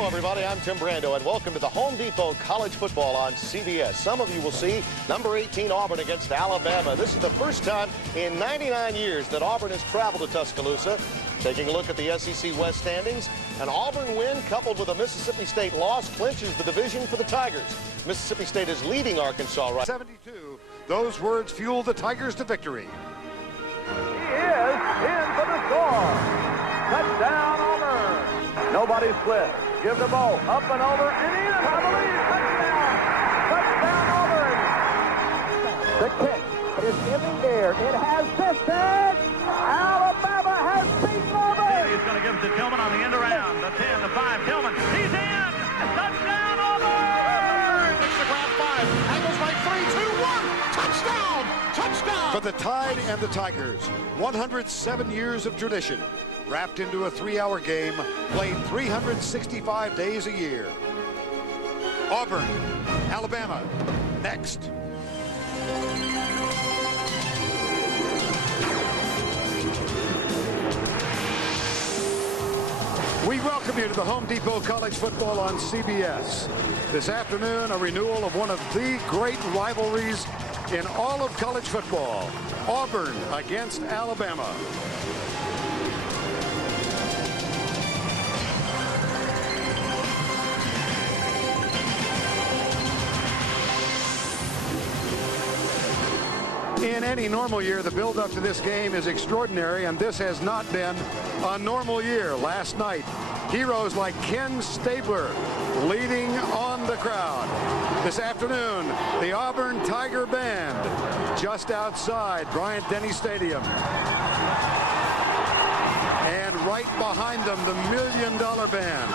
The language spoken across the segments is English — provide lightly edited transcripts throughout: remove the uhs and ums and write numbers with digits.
Hello, everybody. I'm Tim Brando, and welcome to the Home Depot College Football on CBS. Some of you will see number 18 Auburn against Alabama. This is the first time in 99 years that Auburn has traveled to Tuscaloosa. Taking a look at the SEC West standings, an Auburn win coupled with a Mississippi State loss clinches the division for the Tigers. Mississippi State is leading Arkansas right 72. Those words fuel the Tigers to victory. He is in for the score. Touchdown, Auburn. Nobody split. Give the ball up and over and in, I believe. Touchdown. Touchdown, Auburn. The kick is in the air. It has distance. Alabama has beaten Auburn. He's going to give it to Tillman on the end around. The 10, the 5. Tillman. He's in. Touchdown, Auburn. It's the ground 5. Angles by 3, 2, 1. Touchdown. Touchdown. For the Tide and the Tigers, 107 years of tradition, wrapped into a 3-hour game, played 365 days a year. Auburn, Alabama, next. We welcome you to the Home Depot College Football on CBS. This afternoon, a renewal of one of the great rivalries in all of college football. Auburn against Alabama. In any normal year, the build-up to this game is extraordinary, and this has not been a normal year. Last night, heroes like Ken Stabler leading on the crowd. This afternoon, the Auburn Tiger Band just outside Bryant-Denny Stadium. And right behind them, the $1 Million Band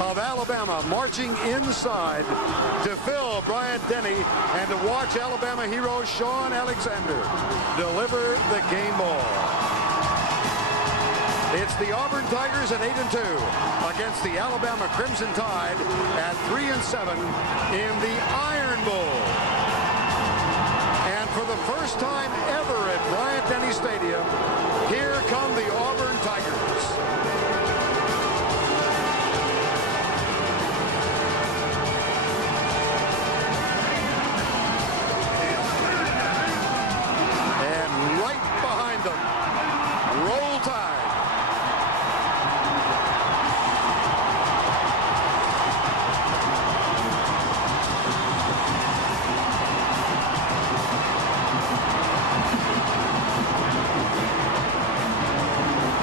of Alabama marching inside to fill Bryant-Denny and to watch Alabama hero Sean Alexander deliver the game ball. It's the Auburn Tigers at 8-2 against the Alabama Crimson Tide at 3-7 in the Iron Bowl. And for the first time ever at Bryant-Denny Stadium, here come the Auburn Tigers.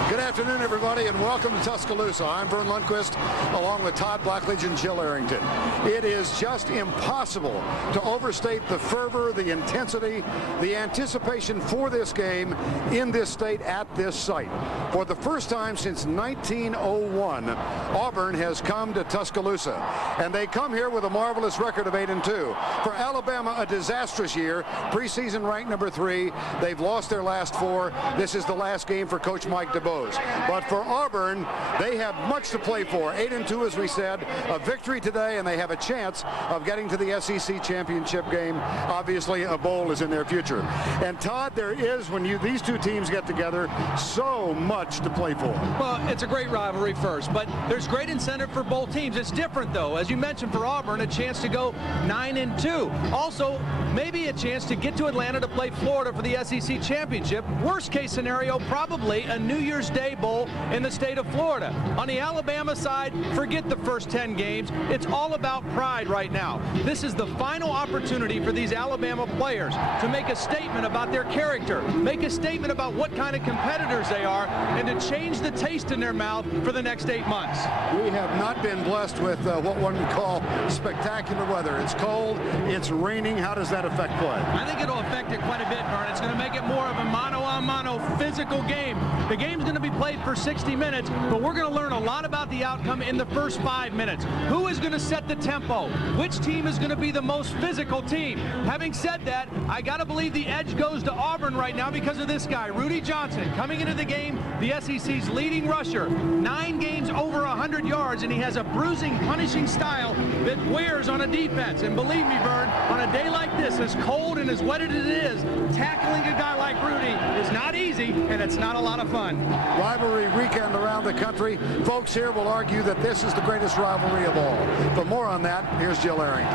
Good afternoon, everybody, and welcome to Tuscaloosa. I'm Vern Lundquist, along with Todd Blackledge and Jill Arrington. It is just impossible to overstate the fervor, the intensity, the anticipation for this game in this state at this site. For the first time since 1901, Auburn has come to Tuscaloosa, and they come here with a marvelous record of 8-2. For Alabama, a disastrous year, preseason ranked number 3. They've lost their last 4. This is the last game for Coach Mike DuBose. But for Auburn, they have much to play for. 8-2, as we said, a victory today, and they have a chance of getting to the SEC championship game. Obviously, a bowl is in their future. And Todd, there is, when these two teams get together, so much to play for. Well, it's a great rivalry first, but there's great incentive for both teams. It's different, though. As you mentioned, for Auburn, a chance to go 9-2. Also, maybe a chance to get to Atlanta to play Florida for the SEC championship. Worst case scenario, probably a New Year's Day bowl in the state of Florida. On the Alabama side, forget the first 10 games. It's all about pride right now. This is the final opportunity for these Alabama players to make a statement about their character, make a statement about what kind of competitors they are, and to change the taste in their mouth for the next 8 months. We have not been blessed with what one would call spectacular weather. It's cold, it's raining. How does that affect play? I think it'll affect it quite a bit, Vern. It's going to make it more of a mano-a-mano physical game. The game's going to be played for 60 minutes, but we're going to learn a lot about the outcome in the first 5 minutes. Who is going to set the tempo? Which team is going to be the most physical team? Having said that, I got to believe the edge goes to Auburn right now because of this guy, Rudy Johnson, coming into the game, the SEC's leading rusher. 9 games over 100 yards, and he has a bruising, punishing style that wears on a defense. And believe me, Vern, on a day like this, this, as cold and as wet as it is, tackling a guy like Rudy is not easy, and it's not a lot of fun. Rivalry weekend around the country. Folks here will argue that this is the greatest rivalry of all. But more on that, here's Jill Arrington.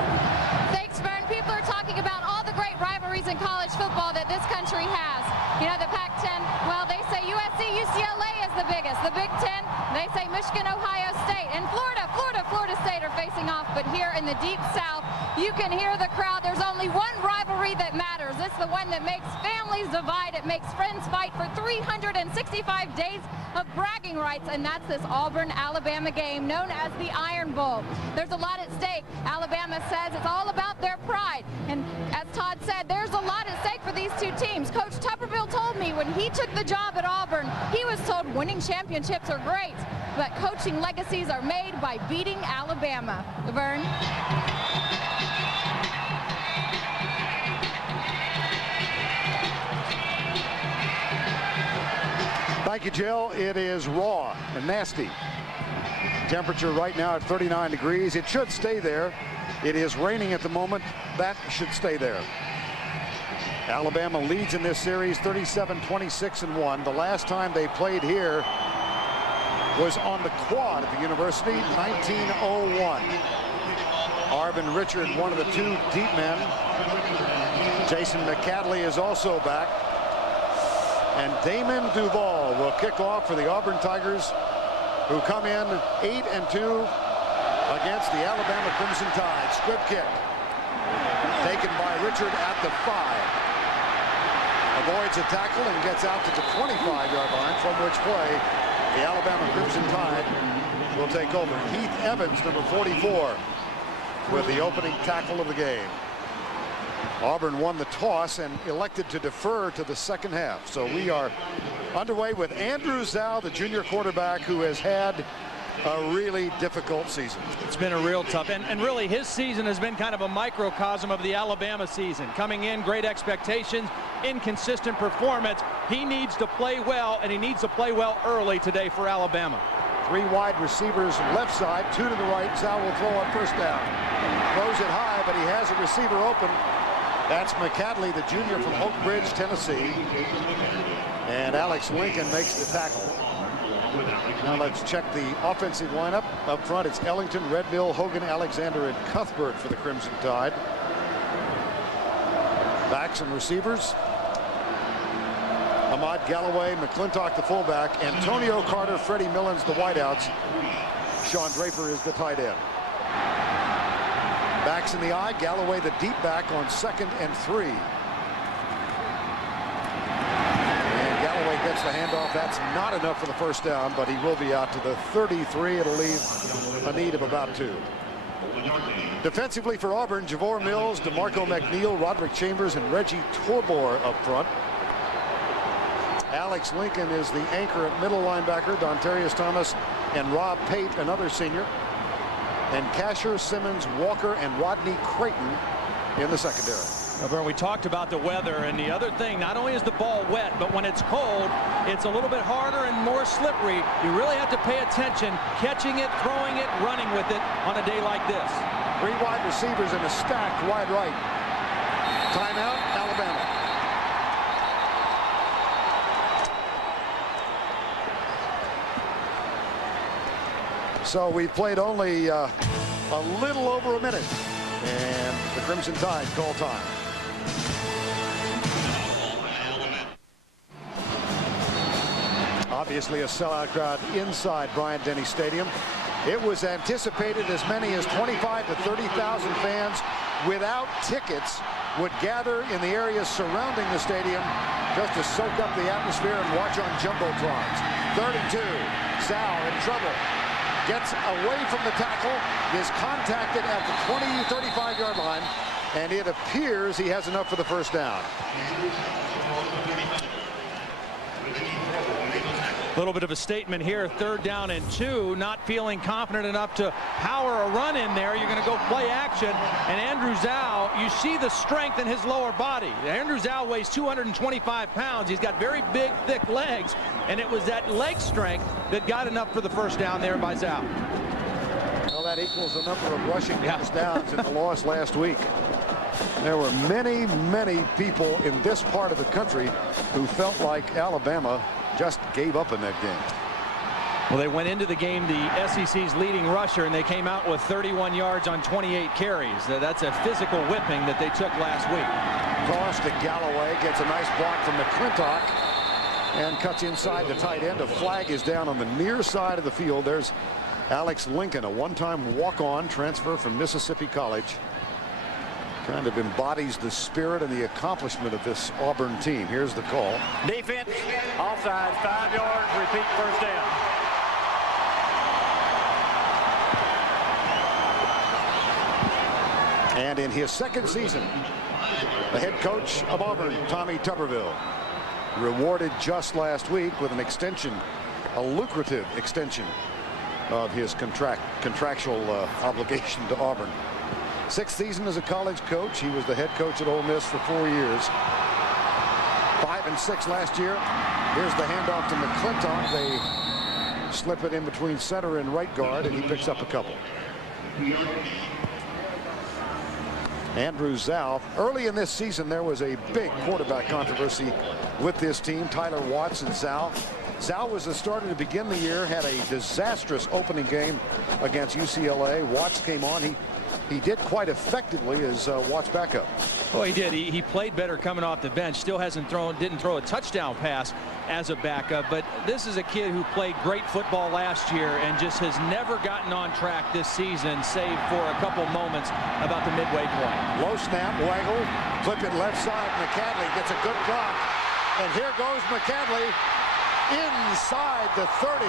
Thanks, Vern. People are talking about all the great rivalries in college football that this country has. You know, the Pac-10, well, they say USC, UCLA is the biggest. The Big Ten, they say Michigan, Ohio State, and Florida State are facing off. But here in the Deep South, you can hear the crowd. There's only one rivalry that matters. It's the one that makes families divide. It makes friends fight for 365 days of bragging rights, and that's this Auburn-Alabama game known as the Iron Bowl. There's a lot at stake. Alabama says it's all about their pride, and as Todd said, there's a lot at stake for these two teams. Coach Tuberville told me when he took the job at Auburn, he was told winning championships are great, but coaching legacies are made by beating Alabama. Vern? Thank you, Jill. It is raw and nasty. Temperature right now at 39 degrees. It should stay there. It is raining at the moment. That should stay there. Alabama leads in this series 37-26-1. The last time they played here was on the quad at the university, 1901. Arvin Richard, one of the two deep men. Jason McCadley is also back. And Damon Duval will kick off for the Auburn Tigers, who come in 8-2 against the Alabama Crimson Tide. Squib kick taken by Richard at the 5. Avoids a tackle and gets out to the 25-yard line, from which play the Alabama Crimson Tide will take over. Heath Evans, number 44, with the opening tackle of the game. Auburn won the toss and elected to defer to the second half. So we are underway with Andrew Zhao, the junior quarterback, who has had a really difficult season. It's been a real tough, and really his season has been kind of a microcosm of the Alabama season. Coming in, great expectations, inconsistent performance. He needs to play well, and he needs to play well early today for Alabama. 3 wide receivers left side, 2 to the right. Zhao will throw on first down. Throws it high, but he has a receiver open. That's McCadley, the junior from Oak Ridge, Tennessee. And Alex Lincoln makes the tackle. Now let's check the offensive lineup. Up front, it's Ellington, Redmill, Hogan, Alexander, and Cuthbert for the Crimson Tide. Backs and receivers: Ahmad Galloway, McClintock, the fullback, Antonio Carter, Freddie Millens, the wideouts. Sean Draper is the tight end. Backs in the eye, Galloway the deep back on 2nd and 3. And Galloway gets the handoff. That's not enough for the first down, but he will be out to the 33. It'll leave a need of about 2. Defensively for Auburn, Javor Mills, DeMarco McNeil, Roderick Chambers, and Reggie Torbor up front. Alex Lincoln is the anchor at middle linebacker. Dontarius Thomas and Rob Pate, another senior. And Casher, Simmons, Walker, and Rodney Creighton in the secondary. Well, Vern, we talked about the weather, and the other thing, not only is the ball wet, but when it's cold, it's a little bit harder and more slippery. You really have to pay attention, catching it, throwing it, running with it on a day like this. 3 wide receivers and a stacked wide right. Timeout, Alabama. So we played only a little over a minute, and the Crimson Tide call time. Obviously a sellout crowd inside Bryant-Denny Stadium. It was anticipated as many as 25 to 30,000 fans without tickets would gather in the areas surrounding the stadium just to soak up the atmosphere and watch on jumbotrons. 3rd and 2. Zhao in trouble. Gets away from the tackle, is contacted at the 35-yard line, and it appears he has enough for the first down. A little bit of a statement here, 3rd down and 2, not feeling confident enough to power a run in there. You're going to go play action, and Andrew Zhao, you see the strength in his lower body. Andrew Zhao weighs 225 pounds. He's got very big, thick legs, and it was that leg strength that got enough for the first down there by Zhao. Well, that equals the number of rushing first downs in the loss last week. There were many, many people in this part of the country who felt like Alabama just gave up in that game. Well, they went into the game the SEC's leading rusher, and they came out with 31 yards on 28 carries. That's a physical whipping that they took last week. Toss to Galloway, gets a nice block from McClintock and cuts inside the tight end. A flag is down on the near side of the field. There's Alex Lincoln, a one-time walk-on transfer from Mississippi College. Kind of embodies the spirit and the accomplishment of this Auburn team. Here's the call. Defense, offside, 5 yards, repeat first down. And in his second season, the head coach of Auburn, Tommy Tuberville, rewarded just last week with an extension, a lucrative extension of his contractual obligation to Auburn. 6th season as a college coach. He was the head coach at Ole Miss for 4 years. 5 and 6 last year. Here's the handoff to McClintock. They slip it in between center and right guard, and he picks up a couple. Andrew Zhao. Early in this season, there was a big quarterback controversy with this team. Tyler Watts and Zhao. Zhao was the starter to begin the year, had a disastrous opening game against UCLA. Watts came on. He did quite effectively as Watts' backup. Oh, he did. He played better coming off the bench. Still didn't throw a touchdown pass as a backup, but this is a kid who played great football last year and just has never gotten on track this season, save for a couple moments about the midway point. Low snap, waggle, flip it left side. McCadley gets a good block, and here goes McCadley inside the 30.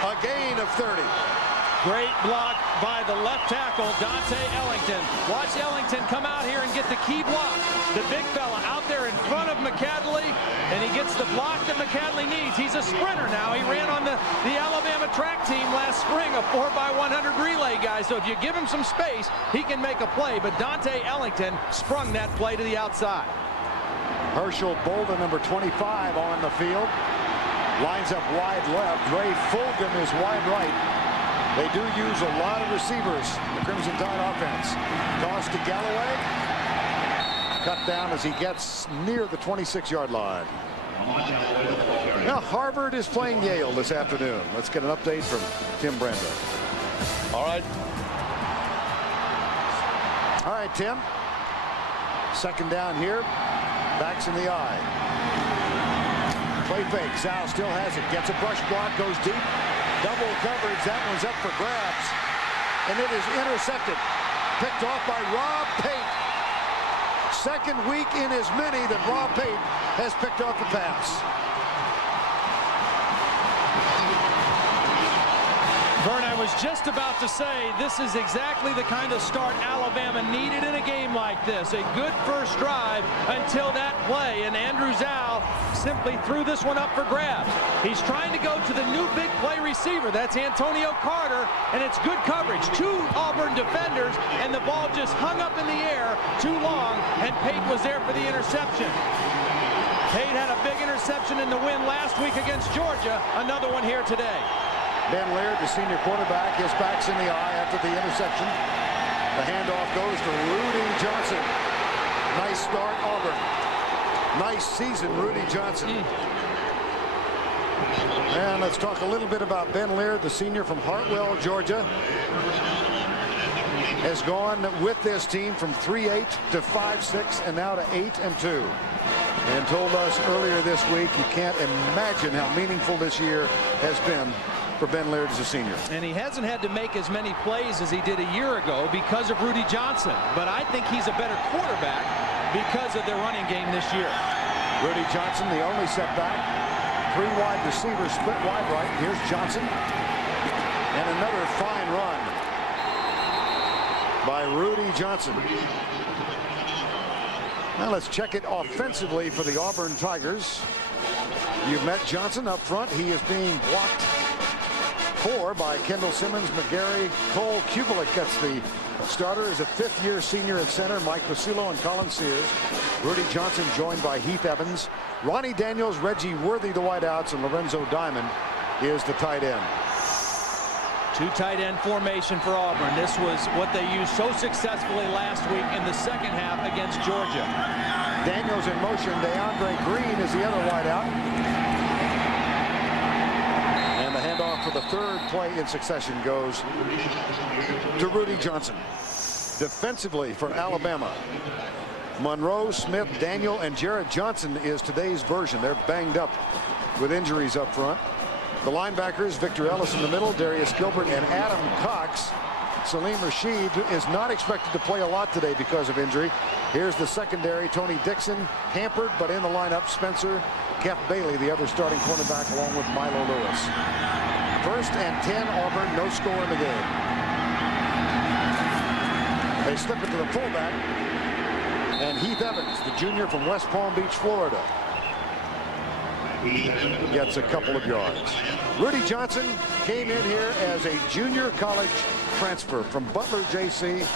A gain of 30. Great block by the left tackle, Dante Ellington. Watch Ellington come out here and get the key block. The big fella out there in front of McCadley, and he gets the block that McCadley needs. He's a sprinter now. He ran on the Alabama track team last spring, a 4x100 relay guy. So if you give him some space, he can make a play. But Dante Ellington sprung that play to the outside. Herschel Bolden, number 25, on the field. Lines up wide left. Ray Fulgham is wide right. They do use a lot of receivers, the Crimson Tide offense. Toss to Galloway. Cut down as he gets near the 26-yard line. Now Harvard is playing Yale this afternoon. Let's get an update from Tim Brando. All right. All right, Tim. Second down here. Backs in the eye. Play fake. Zhao still has it. Gets a brush block. Goes deep. Double coverage. That one's up for grabs. And it is intercepted. Picked off by Rob Pate. Second week in as many that Rob Pate has picked off the pass. Vern, I was just about to say this is exactly the kind of start Alabama needed in a game like this. A good first drive until that play, and Andrew Zhao simply threw this one up for grabs. He's trying to go to the new big play receiver. That's Antonio Carter, and it's good coverage. 2 Auburn defenders, and the ball just hung up in the air too long, and Pate was there for the interception. Pate had a big interception in the win last week against Georgia. Another one here today. Ben Laird, the senior quarterback, his back's in the eye after the interception. The handoff goes to Rudy Johnson. Nice start, Auburn. Nice season, Rudy Johnson. And let's talk a little bit about Ben Laird, the senior from Hartwell, Georgia. Has gone with this team from 3-8 to 5-6 and now to 8-2. And told us earlier this week he can't imagine how meaningful this year has been for Ben Laird as a senior. And he hasn't had to make as many plays as he did a year ago because of Rudy Johnson. But I think he's a better quarterback because of their running game this year. Rudy Johnson, the only setback. 3 wide receivers split wide right. Here's Johnson. And another fine run by Rudy Johnson. Now let's check it offensively for the Auburn Tigers. You've met Johnson up front. He is being blocked 4 by Kendall Simmons, McGarry, Cole Kubelik gets the starter as a 5th-year senior at center, Mike Vasillo and Colin Sears. Rudy Johnson joined by Heath Evans. Ronnie Daniels, Reggie Worthy, the wideouts, and Lorenzo Diamond is the tight end. Two tight end formation for Auburn. This was what they used so successfully last week in the second half against Georgia. Daniels in motion. DeAndre Green is the other wideout. And the handoff for the third play in succession goes to Rudy Johnson. Defensively for Alabama, Monroe, Smith, Daniel, and Jared Johnson is today's version. They're banged up with injuries up front. The linebackers, Victor Ellis in the middle, Darius Gilbert, and Adam Cox. Salim Rashid is not expected to play a lot today because of injury. Here's the secondary, Tony Dixon, hampered, but in the lineup, Spencer Keff Bailey, the other starting cornerback, along with Milo Lewis. 1st and 10, Auburn, no score in the game. They slip it to the fullback, and Heath Evans, the junior from West Palm Beach, Florida, gets a couple of yards. Rudy Johnson came in here as a junior college transfer from Butler JC,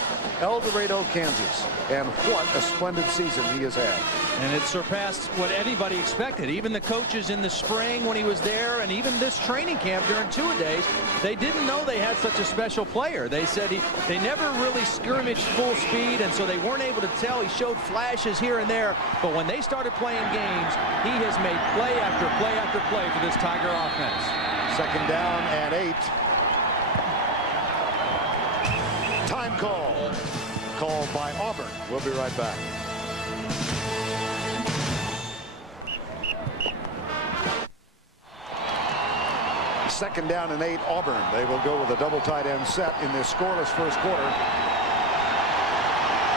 El Dorado, Kansas. And what a splendid season he has had. And it surpassed what anybody expected. Even the coaches in the spring when he was there, and even this training camp during two-a-days, they didn't know they had such a special player. They said they never really scrimmaged full speed, and so they weren't able to tell. He showed flashes here and there, but when they started playing games, he has made play after play after play for this Tiger offense. 2nd down and 8. Time called by Auburn. We'll be right back. Second down and 8, Auburn. They will go with a double tight end set in this scoreless first quarter.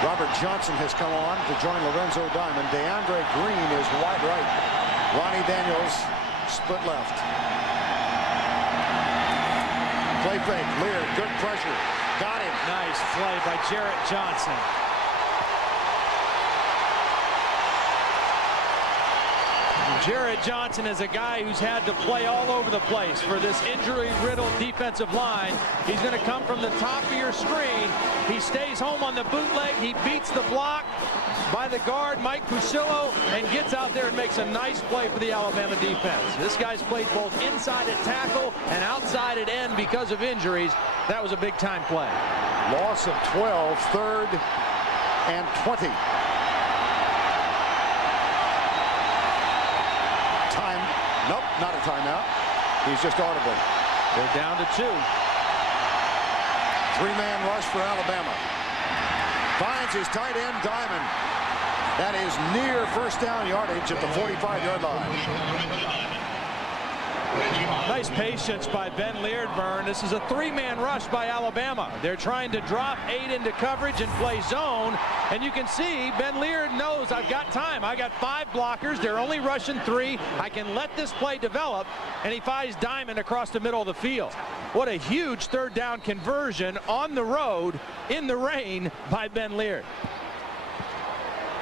Robert Johnson has come on to join Lorenzo Diamond. DeAndre Green is wide right. Ronnie Daniels split left. Play fake. Lear, good pressure. Got him. Nice play by Jarrett Johnson. Jarrett Johnson is a guy who's had to play all over the place for this injury-riddled defensive line. He's going to come from the top of your screen. He stays home on the bootleg. He beats the block by the guard, Mike Fusillo, and gets out there and makes a nice play for the Alabama defense. This guy's played both inside at tackle and outside at end because of injuries. That was a big-time play. Loss of 12, 3rd and 20. Nope, not a timeout. He's just audible. They're down to 2. 3-man rush for Alabama. Finds his tight end, Diamond. That is near first down yardage at the 45-yard line. Nice patience by Ben Leardburn. This is a 3-man rush by Alabama. They're trying to drop 8 into coverage and play zone. And you can see Ben Leard knows I've got time. I got 5 blockers. They're only rushing 3. I can let this play develop. And he finds Diamond across the middle of the field. What a huge 3rd down conversion on the road in the rain by Ben Leard.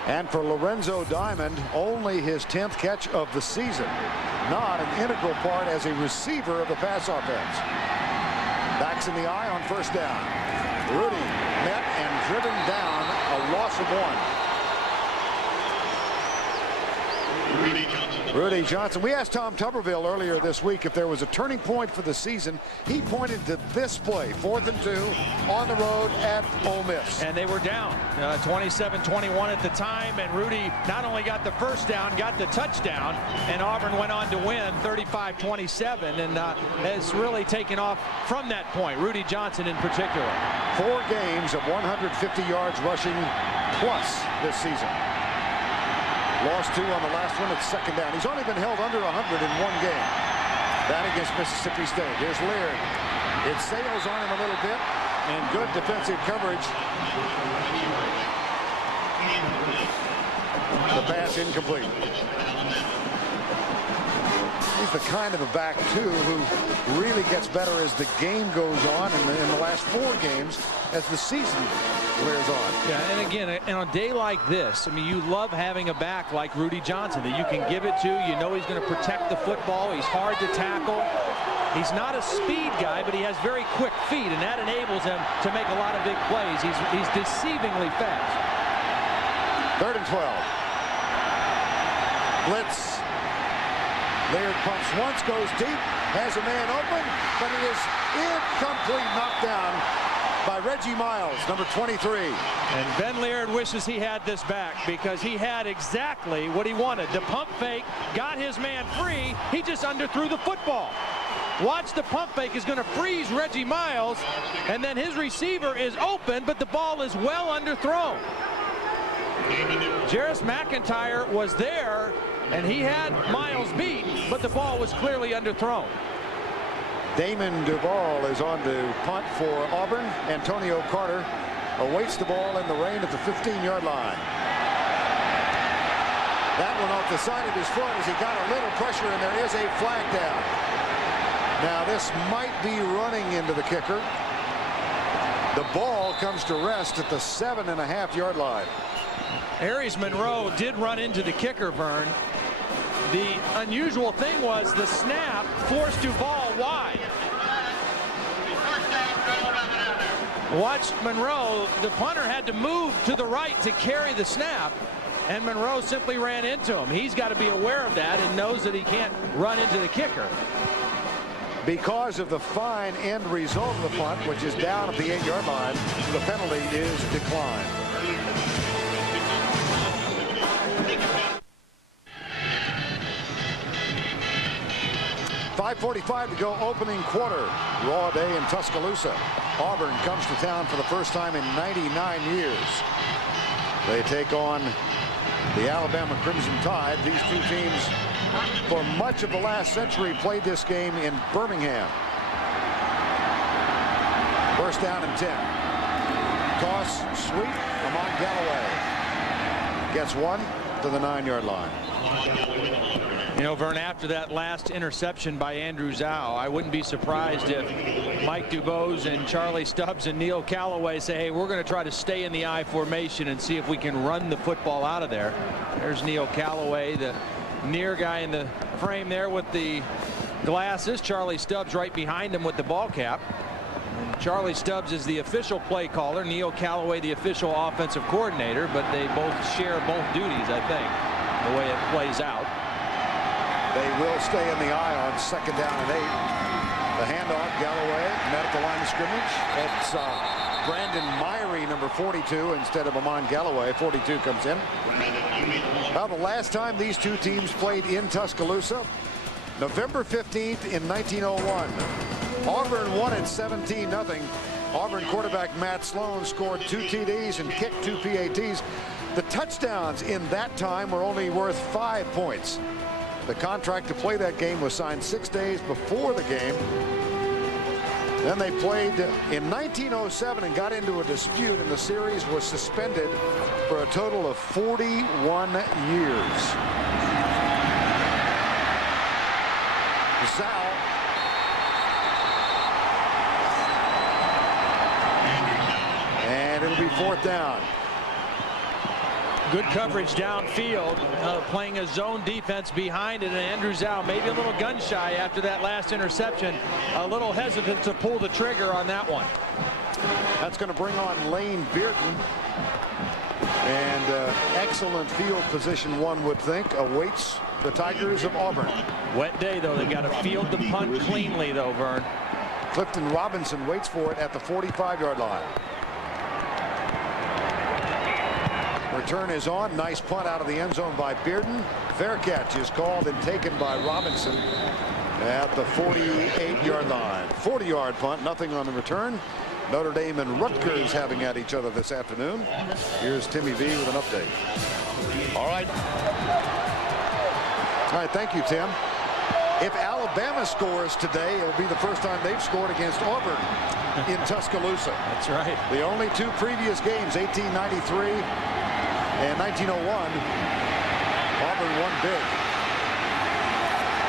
And for Lorenzo Diamond, only his 10th catch of the season. Not an integral part as a receiver of the pass offense. Backs in the eye on first down. Rudy met and driven down, a loss of 1. Rudy Johnson. We asked Tom Tuberville earlier this week if there was a turning point for the season. He pointed to this play, 4th and 2 on the road at Ole Miss. And they were down 27-21 at the time, and Rudy not only got the first down, got the touchdown, and Auburn went on to win 35-27, and has really taken off from that point, Rudy Johnson in particular. 4 games of 150 yards rushing plus this season. Lost 2 on the last one at 2nd down. He's only been held under 100 in 1 game. That against Mississippi State. Here's Leard. It sails on him a little bit, and good defensive coverage. The pass incomplete. He's the kind of a back, too, who really gets better as the game goes on in the last 4 games as the season wears on. Yeah, and again, on a day like this, I mean, you love having a back like Rudy Johnson that you can give it to. You know he's going to protect the football. He's hard to tackle. He's not a speed guy, but he has very quick feet, and that enables him to make a lot of big plays. He's deceivingly fast. 3rd and 12. Blitz. Laird pumps once, goes deep, has a man open, but it is incomplete, knocked down by Reggie Miles, number 23. And Ben Laird wishes he had this back, because he had exactly what he wanted. The pump fake got his man free. He just underthrew the football. Watch, the pump fake is going to freeze Reggie Miles, and then his receiver is open, but the ball is well underthrown. Jarris McIntyre was there, and he had Miles beat, but the ball was clearly underthrown. Damon Duval is on to punt for Auburn. Antonio Carter awaits the ball in the rain at the 15-yard line. That one off the side of his foot as he got a little pressure, and there is a flag down. Now this might be running into the kicker. The ball comes to rest at the 7.5-yard line. Aries Monroe did run into the kicker, Vern. The unusual thing was the snap forced Duval wide. Watch Monroe, the punter had to move to the right to carry the snap, and Monroe simply ran into him. He's got to be aware of that and knows that he can't run into the kicker. Because of the fine end result of the punt, which is down at the 8-yard line, the penalty is declined. .5:45 to go, opening quarter. Raw day in Tuscaloosa. Auburn comes to town for the first time in 99 years. They take on the Alabama Crimson Tide. These two teams, for much of the last century, played this game in Birmingham. First down and 10. Toss, sweep, Amon Galloway gets one to the 9-yard line. You know, Vern, after that last interception by Andrew Zhao, I wouldn't be surprised if Mike Dubose and Charlie Stubbs and Neil Callaway say, hey, we're going to try to stay in the I formation and see if we can run the football out of there. There's Neil Callaway, the near guy in the frame there with the glasses. Charlie Stubbs right behind him with the ball cap. And Charlie Stubbs is the official play caller. Neil Callaway the official offensive coordinator, but they both share both duties, I think, the way it plays out. They will stay in the eye on second down and 8. The handoff, Galloway met at the line of scrimmage. It's Brandon Myrie, number 42, instead of Amon Galloway. 42 comes in. Well, the last time these two teams played in Tuscaloosa, November 15th in 1901. Auburn won at 17-0. Auburn quarterback Matt Sloan scored 2 TDs and kicked 2 PATs. The touchdowns in that time were only worth 5 points. The contract to play that game was signed 6 days before the game. Then they played in 1907 and got into a dispute, and the series was suspended for a total of 41 years. Zhao. And it'll be 4th down. Good coverage downfield, playing a zone defense behind it, and Andrew Zhao maybe a little gun shy after that last interception, a little hesitant to pull the trigger on that one. That's going to bring on Lane Bearden, and excellent field position, one would think, awaits the Tigers of Auburn. Wet day, though. They got to field the punt cleanly, though, Vern. Clifton Robinson waits for it at the 45-yard line. Return is on. Nice punt out of the end zone by Bearden. Fair catch is called and taken by Robinson at the 48-yard line. 40-yard punt, nothing on the return. Notre Dame and Rutgers having at each other this afternoon. Here's Timmy V with an update. All right. All right, thank you, Tim. If Alabama scores today, it'll be the first time they've scored against Auburn in Tuscaloosa. That's right. The only 2 previous games, 1893 and 1901, Auburn won big.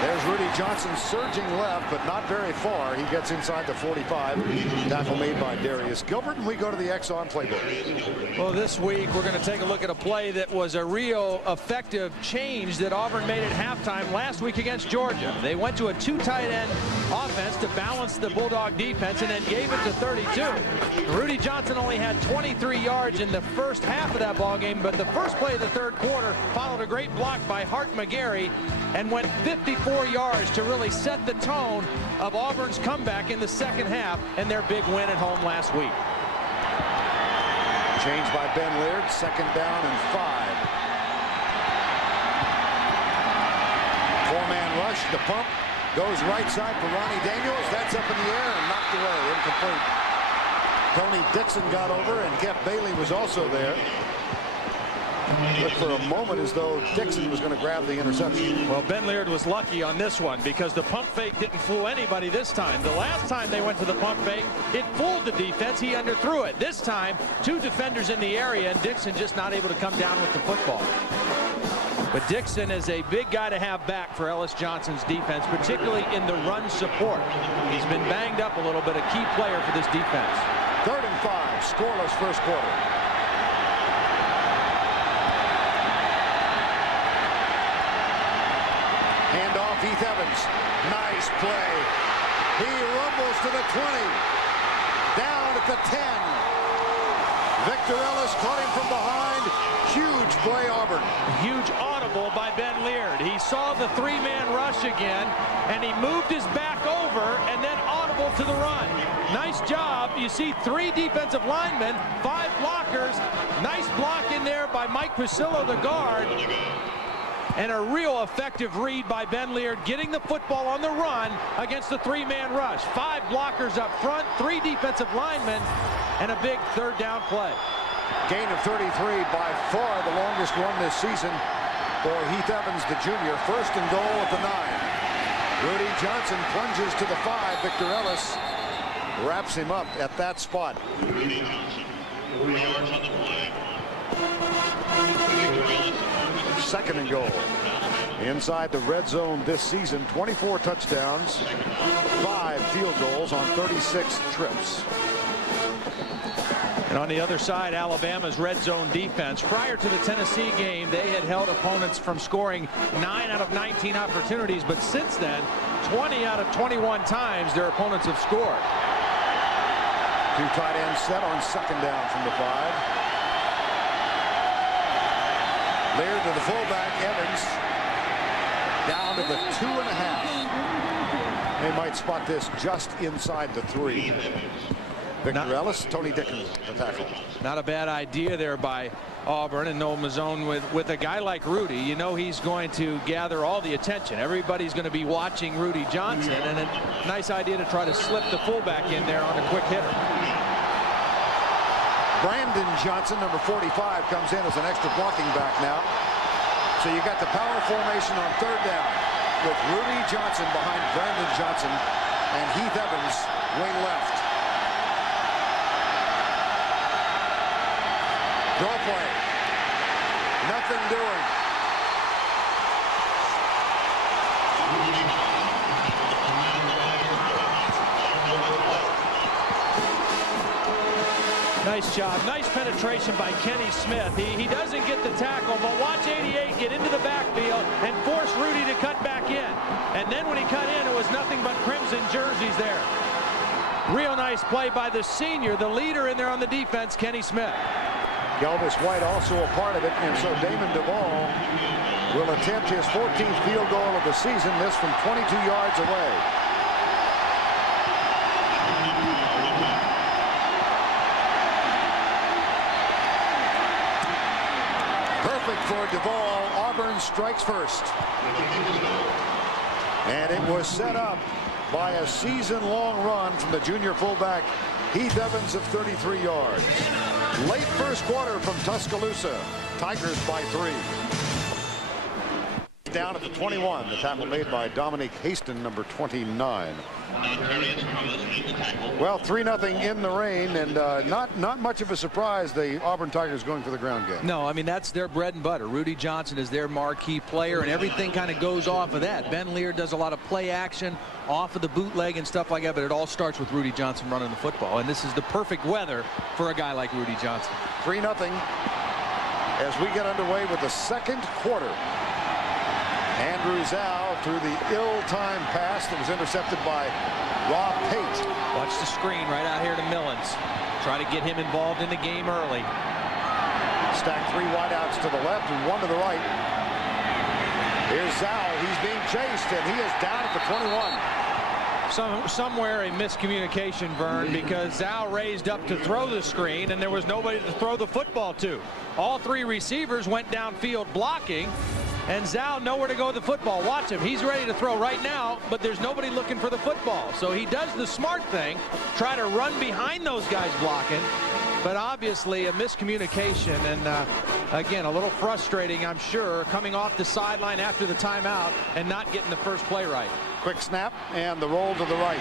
There's Rudy Johnson surging left, but not very far. He gets inside the 45. Tackle made by Darius Gilbert, and we go to the Exxon playbook. Well, this week we're going to take a look at a play that was a real effective change that Auburn made at halftime last week against Georgia. They went to a 2 tight end offense to balance the Bulldog defense and then gave it to 32. Rudy Johnson only had 23 yards in the first half of that ball game, but the first play of the third quarter followed a great block by Hart McGarry and went 54 4 yards to really set the tone of Auburn's comeback in the second half and their big win at home last week. Change by Ben Laird, 2nd down and 5. 4-man rush, the pump goes right side for Ronnie Daniels. That's up in the air and knocked away, incomplete. Tony Dixon got over, and Jeff Bailey was also there. Looked for a moment as though Dixon was going to grab the interception. Well, Ben Laird was lucky on this one because the pump fake didn't fool anybody this time. The last time they went to the pump fake, it fooled the defense. He underthrew it. This time, 2 defenders in the area, and Dixon just not able to come down with the football. But Dixon is a big guy to have back for Ellis Johnson's defense, particularly in the run support. He's been banged up a little bit, a key player for this defense. 3rd and 5, scoreless first quarter. Handoff, Heath Evans. Nice play. He rumbles to the 20. Down at the 10. Victor Ellis caught him from behind. Huge play, Auburn. Huge audible by Ben Laird. He saw the 3-man rush again, and he moved his back over and then audible to the run. Nice job. You see 3 defensive linemen, 5 blockers. Nice block in there by Mike Pasillo, the guard. And a real effective read by Ben Laird, getting the football on the run against the 3-man rush. 5 blockers up front, 3 defensive linemen, and a big 3rd down play. Gain of 33, by far the longest one this season for Heath Evans, the junior. 1st and goal at the 9. Rudy Johnson plunges to the 5. Victor Ellis wraps him up at that spot. Rudy Johnson, 4 yards on the play. Victor Ellis. 2nd and goal. Inside the red zone this season, 24 touchdowns, 5 field goals on 36 trips. And on the other side, Alabama's red zone defense. Prior to the Tennessee game, they had held opponents from scoring 9 out of 19 opportunities, but since then, 20 out of 21 times their opponents have scored. 2 tight ends set on 2nd down from the 5. Laird to the fullback, Evans, down to the 2.5. They might spot this just inside the 3. Victor Ellis, Tony Dixon, the tackle. Not a bad idea there by Auburn, and Noel Mazzone with a guy like Rudy. You know he's going to gather all the attention. Everybody's going to be watching Rudy Johnson, and a nice idea to try to slip the fullback in there on a quick hitter. Brandon Johnson, number 45, comes in as an extra blocking back now. So you got the power formation on 3rd down with Rudy Johnson behind Brandon Johnson and Heath Evans wing left. Draw play. Nothing doing. Nice job. Nice penetration by Kenny Smith. He doesn't get the tackle, but watch 88 get into the backfield and force Rudy to cut back in. And then when he cut in, it was nothing but crimson jerseys there. Real nice play by the senior, the leader in there on the defense, Kenny Smith. Galvis White also a part of it, and so Damon Duvall will attempt his 14th field goal of the season, this from 22 yards away. Perfect for Duvall. Auburn strikes first. And it was set up by a season-long run from the junior fullback Heath Evans of 33 yards. Late first quarter from Tuscaloosa. Tigers by 3. Down at the 21. The tackle made by Dominique Haston, number 29. Well, 3-0 in the rain, and not much of a surprise the Auburn Tigers going for the ground game. No, I mean, that's their bread and butter. Rudy Johnson is their marquee player, and everything kind of goes off of that. Ben Laird does a lot of play action off of the bootleg and stuff like that, but it all starts with Rudy Johnson running the football, and this is the perfect weather for a guy like Rudy Johnson. 3-0 as we get underway with the second quarter. Andrew Zhao through the ill-timed pass that was intercepted by Rob Pate. Watch the screen right out here to Millens. Try to get him involved in the game early. Stack 3 wideouts to the left and 1 to the right. Here's Zhao. He's being chased, and he is down at the 21. Somewhere a miscommunication, Vern, because Zhao raised up to throw the screen, and there was nobody to throw the football to. All three receivers went downfield blocking, and Zhao nowhere to go with the football. Watch him. He's ready to throw right now, but there's nobody looking for the football. So he does the smart thing, try to run behind those guys blocking. But obviously a miscommunication, and again, a little frustrating, I'm sure, coming off the sideline after the timeout and not getting the first play right. Quick snap, and the roll to the right.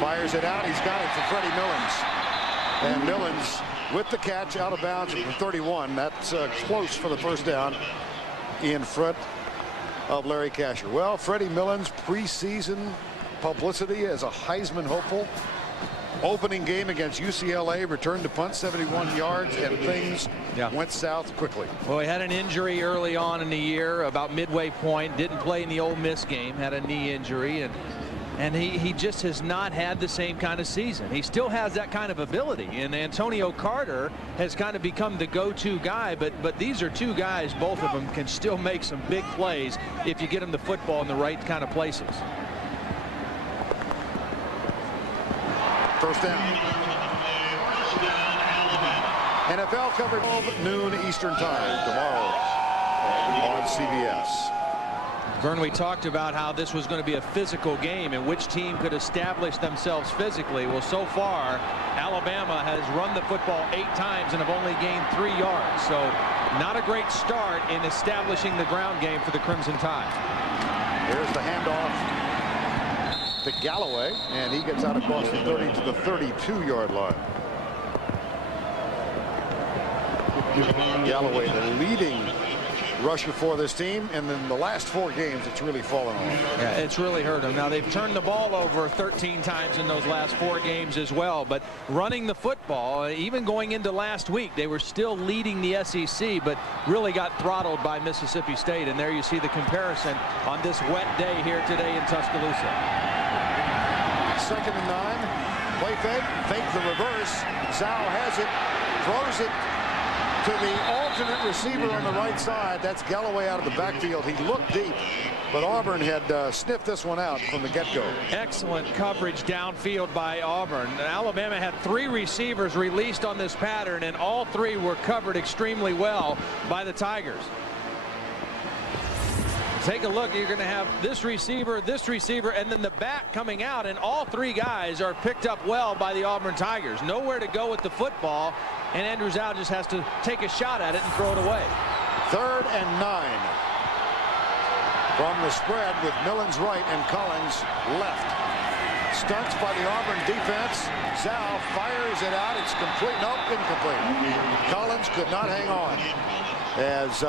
Fires it out. He's got it for Freddie Millens. And Millens with the catch out of bounds at the 31. That's close for the first down in front of Larry Casher. Well, Freddie Millens' preseason publicity as a Heisman hopeful. Opening game against UCLA, returned to punt 71 yards, and things went south quickly. Well, he had an injury early on in the year, about midway point. Didn't play in the Ole Miss game, had a knee injury, and he just has not had the same kind of season. He still has that kind of ability, and Antonio Carter has kind of become the go-to guy, but these are two guys, both of them can still make some big plays if you get them the football in the right kind of places. First down. NFL coverage 12 noon Eastern time tomorrow on CBS. Vern, we talked about how this was going to be a physical game and which team could establish themselves physically. Well, so far, Alabama has run the football 8 times and have only gained 3 yards. So not a great start in establishing the ground game for the Crimson Tide. Here's the handoff to Galloway, and he gets out across the 30 to the 32-yard line. Galloway, the leading rusher for this team, and in the last 4 games it's really fallen off. Yeah, it's really hurt them. Now they've turned the ball over 13 times in those last 4 games as well, but running the football, even going into last week, they were still leading the SEC, but really got throttled by Mississippi State. And there you see the comparison on this wet day here today in Tuscaloosa. 2nd and 9. Play fake the reverse. Zhao has it, throws it to the alternate receiver on the right side. That's Galloway out of the backfield. He looked deep, but Auburn had sniffed this one out from the get-go. Excellent coverage downfield by Auburn. Alabama had 3 receivers released on this pattern, and all 3 were covered extremely well by the Tigers. Take a look. You're going to have this receiver, and then the back coming out, and all 3 guys are picked up well by the Auburn Tigers. Nowhere to go with the football, and Andrew Zhao just has to take a shot at it and throw it away. 3rd and 9 from the spread with Millens right and Collins left. Stunts by the Auburn defense. Zhao fires it out. It's complete. Nope, incomplete. Collins could not hang on as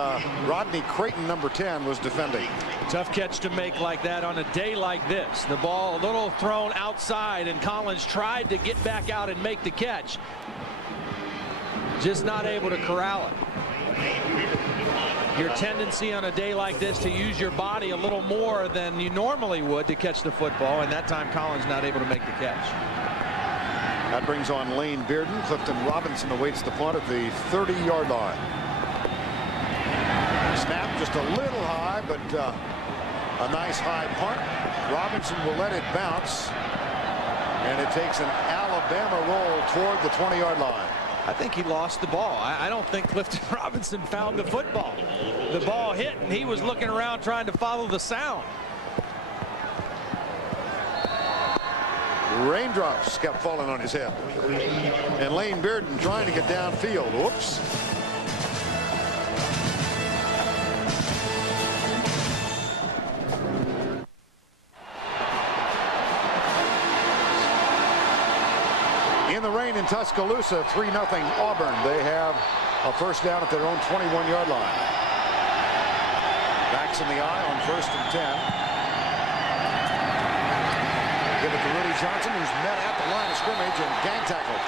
Rodney Creighton, number 10, was defending. Tough catch to make like that on a day like this. The ball a little thrown outside, and Collins tried to get back out and make the catch. Just not able to corral it. Your tendency on a day like this to use your body a little more than you normally would to catch the football, and that time Collins not able to make the catch. That brings on Lane Bearden. Clifton Robinson awaits the punt at the 30-yard line. Snap just a little high, but a nice high punt. Robinson will let it bounce, and it takes an Alabama roll toward the 20-yard line. I think he lost the ball. I don't think Clifton Robinson found the football. The ball hit, and he was looking around trying to follow the sound. Raindrops kept falling on his head. And Lane Bearden trying to get downfield. Whoops. In the rain in Tuscaloosa, 3-0 Auburn. They have a first down at their own 21-yard line. Backs in the eye on 1st and 10. Give it to Rudy Johnson, who's met at the line of scrimmage and gang tackled.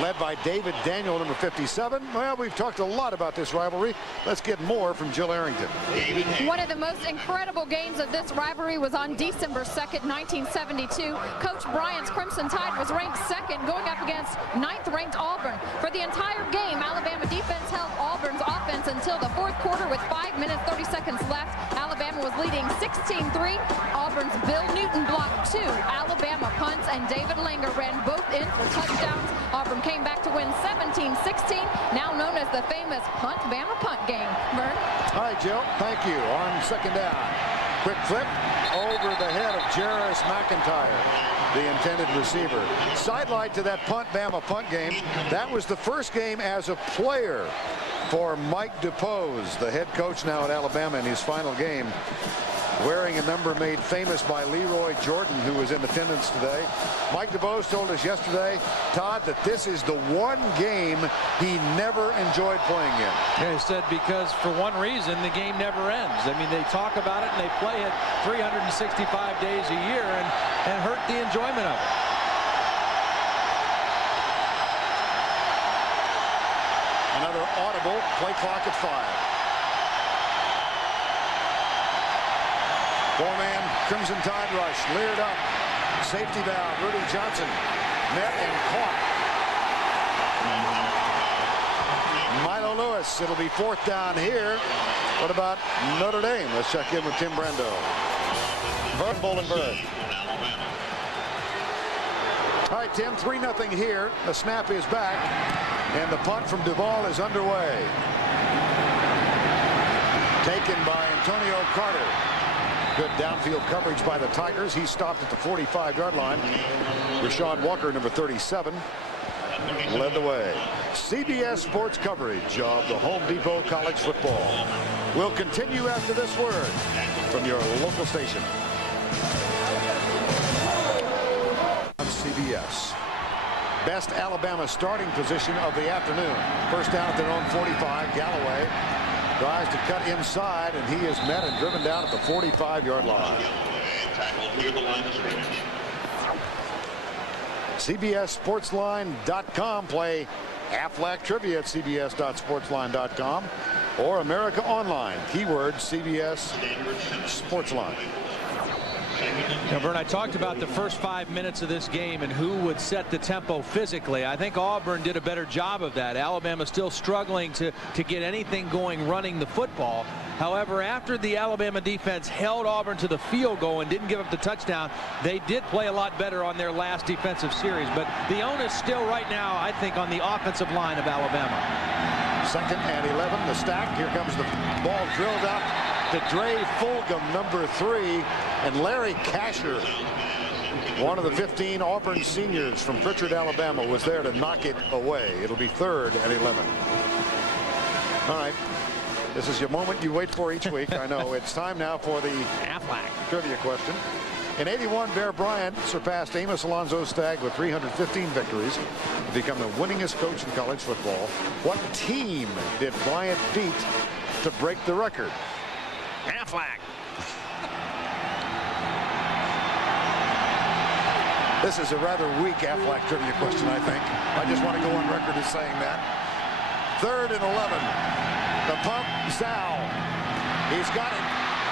Led by David Daniel, number 57. Well, we've talked a lot about this rivalry. Let's get more from Jill Arrington. One of the most incredible games of this rivalry was on December 2nd, 1972. Coach Bryant's Crimson Tide was ranked 2nd, going up against 9th-ranked Auburn. For the entire game, Alabama defense held Auburn's offense until the 4th quarter with 5 minutes, 30 seconds left. Alabama was leading 16-3. Auburn's Bill Newton blocked 2 Alabama punts, and David Langer ran both in for touchdowns. Auburn came back to win 17-16, now known as the famous Punt-Bama punt game. Vern? All right, Jill, thank you. On second down, quick flip over the head of Jarris McIntyre, the intended receiver. Sidelight to that Punt-Bama punt game. That was the first game as a player for Mike DePose, the head coach now at Alabama, in his final game, wearing a number made famous by Leroy Jordan, who was in attendance today. Mike DePose told us yesterday, Todd, that this is the one game he never enjoyed playing in. Yeah, he said because for one reason, the game never ends. I mean, they talk about it and they play it 365 days a year and hurt the enjoyment of it. Another audible play clock at 5. Four-man Crimson Tide rush, leered up. Safety valve, Rudy Johnson met and caught. Milo Lewis, it'll be 4th down here. What about Notre Dame? Let's check in with Tim Brando. Vern Bolenberg. All right, Tim, 3-0 here. The snap is back, and the punt from Duval is underway. Taken by Antonio Carter. Good downfield coverage by the Tigers. He stopped at the 45-yard line. Rashawn Walker, number 37, led the way. CBS Sports coverage of the Home Depot College football will continue after this word from your local station. On CBS. Best Alabama starting position of the afternoon. First down at their own 45. Galloway tries to cut inside, and he is met and driven down at the 45-yard line. CBSSportsline.com. Play Aflac Trivia at CBS.sportsline.com or America Online. Keyword CBS Sportsline. Now, Vern, I talked about the first 5 minutes of this game and who would set the tempo physically. I think Auburn did a better job of that. Alabama still struggling to get anything going running the football. However, after the Alabama defense held Auburn to the field goal and didn't give up the touchdown, they did play a lot better on their last defensive series. But the onus still right now, I think, on the offensive line of Alabama. 2nd and 11. The stack. Here comes the ball drilled out to Dre Fulgham, number 3, and Larry Casher, one of the 15 Auburn seniors from Pritchard, Alabama, was there to knock it away. It'll be 3rd and 11. All right. This is your moment you wait for each week. I know. It's time now for the Aflac trivia question. In '81, Bear Bryant surpassed Amos Alonzo Stagg with 315 victories to become the winningest coach in college football. What team did Bryant beat to break the record? Aflac. This is a rather weak Aflac trivia question, I think. I just want to go on record as saying that. 3rd and 11. The pump, Zhao. He's got it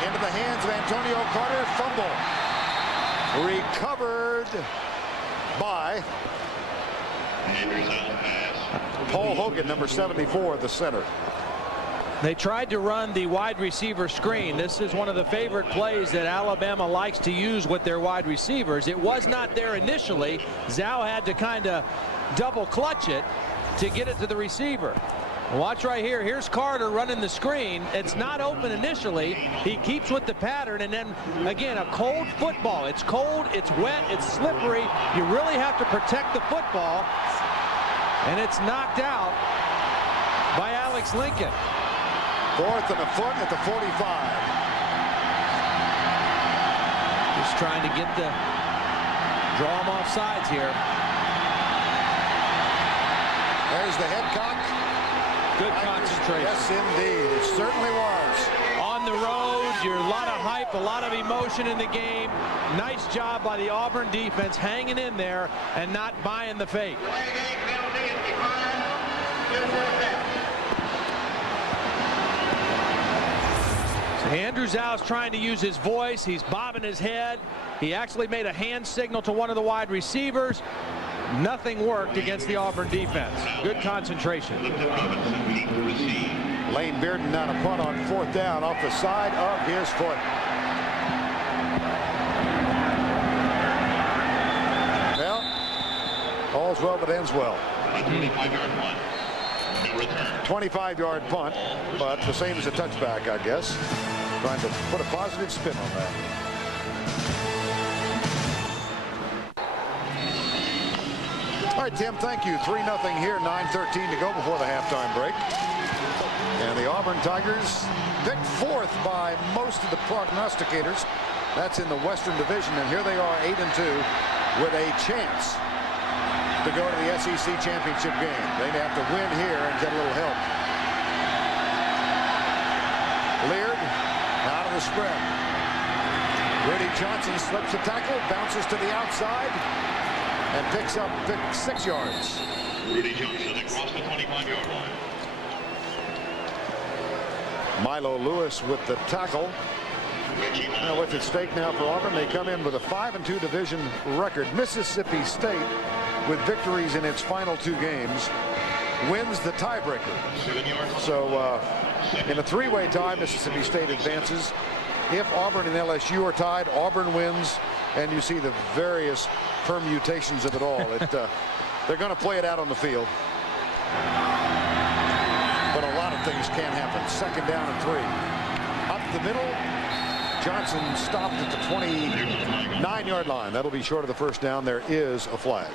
into the hands of Antonio Carter. Fumble. Recovered by Paul Hogan, number 74, the center. They tried to run the wide receiver screen. This is one of the favorite plays that Alabama likes to use with their wide receivers. It was not there initially. Zhao had to kind of double clutch it to get it to the receiver. Watch right here. Here's Carter running the screen. It's not open initially. He keeps with the pattern, and then again, a cold football. It's cold, it's wet, it's slippery. You really have to protect the football, and it's knocked out by Alex Lincoln. 4th and a foot at the 45. Just trying to get the draw him off sides here. There's the head cock. Good concentration. Yes, indeed. It certainly was. On the road, you're a lot of hype, a lot of emotion in the game. Nice job by the Auburn defense hanging in there and not buying the fake. Andrew Zhao is trying to use his voice. He's bobbing his head. He actually made a hand signal to one of the wide receivers. nothing worked against the Auburn defense. Good concentration. Lane Bearden now to punt on 4th down off the side of his foot. Well, all's well that ends well. 25-yard punt, but the same as a touchback, I guess. Trying to put a positive spin on that. All right, Tim, thank you. 3-0 here, 9:13 to go before the halftime break. And the Auburn Tigers picked 4th by most of the prognosticators. That's in the Western Division, and here they are 8-2 with a chance to go to the SEC championship game. They'd have to win here and get a little help. Leard out of the spread. Rudy Johnson slips a tackle, bounces to the outside, and picks up 6 yards. Rudy Johnson across the 25-yard line. Milo Lewis with the tackle. Now what's at stake now for Auburn? They come in with a 5-2 division record. Mississippi State, with victories in its final 2 games, wins the tiebreaker. So in a 3-way tie, Mississippi State advances. If Auburn and LSU are tied, Auburn wins, and you see the various permutations of it all. They're going to play it out on the field. But a lot of things can happen. 2nd down and 3. Up the middle. Johnson stopped at the 29-yard line. That'll be short of the 1st down. There is a flag.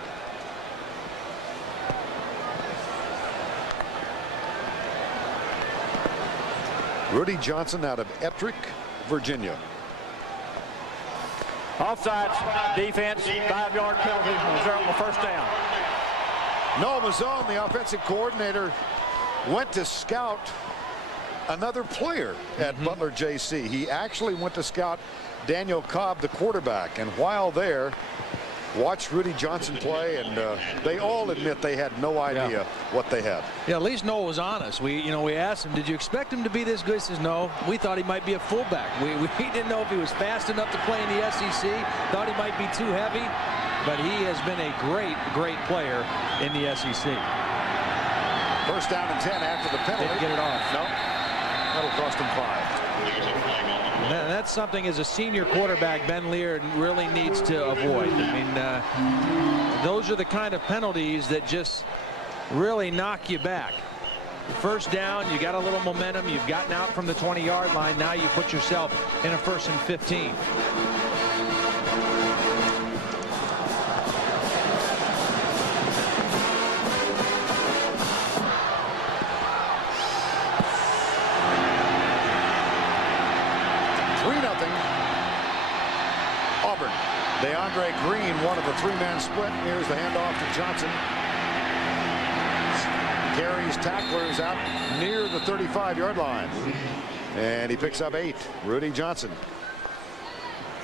Rudy Johnson out of Ettrick, Virginia. Offside defense, 5-yard penalty on the 1st down. Noah Mazzone, the offensive coordinator, went to scout another player at Butler JC. He actually went to scout Daniel Cobb, the quarterback, and while there, watched Rudy Johnson play, and they all admit they had no idea what they had. Yeah, at least Noah was honest. We asked him, did you expect him to be this good? He says, no, we thought he might be a fullback. We didn't know if he was fast enough to play in the SEC, thought he might be too heavy, but he has been a great player in the SEC. 1st down and 10 after the penalty. Didn't get it off. No, that'll cost him 5. And that's something as a senior quarterback Ben Leard really needs to avoid. I mean, those are the kind of penalties that just really knock you back. 1st down, you got a little momentum, you've gotten out from the 20-yard line, now you put yourself in a 1st and 15. DeAndre Green, one of the 3-man split. Here's the handoff to Johnson. Carries tacklers out near the 35-yard line. And he picks up 8. Rudy Johnson.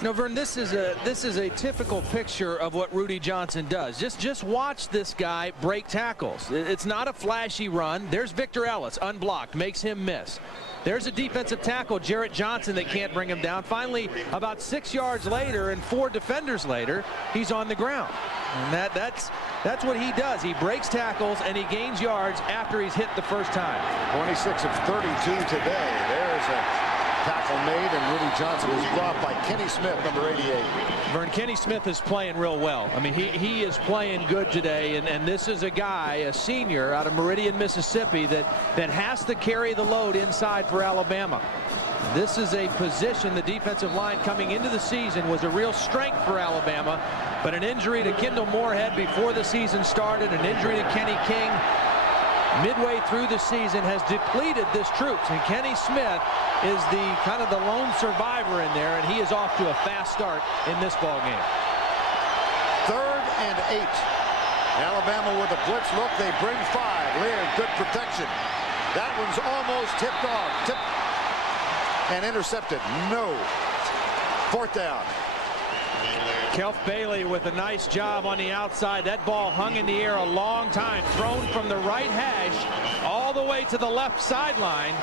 No, Vern, this is a typical picture of what Rudy Johnson does. Just watch this guy break tackles. It's not a flashy run. There's Victor Ellis, unblocked, makes him miss. There's a defensive tackle, Jarrett Johnson, that can't bring him down. Finally, about 6 yards later and 4 defenders later, he's on the ground. And that's what he does. He breaks tackles and he gains yards after he's hit the first time. 26 of 32 today. There's a tackle made, and Rudy Johnson is dropped by Kenny Smith, number 88. Vern, Kenny Smith is playing real well. I mean, he is playing good today, and this is a guy, a senior out of Meridian, Mississippi, that has to carry the load inside for Alabama. This is a position, the defensive line coming into the season was a real strength for Alabama, but an injury to Kendall Moorhead before the season started, an injury to Kenny King midway through the season has depleted this troops, and Kenny Smith is the kind of the lone survivor in there, and he is off to a fast start in this ball game. 3rd and 8. Alabama with a blitz look. They bring 5. Leard, good protection. That one's almost tipped off. And intercepted. No. 4th down. Kelf Bailey with a nice job on the outside. That ball hung in the air a long time, thrown from the right hash all the way to the left sideline,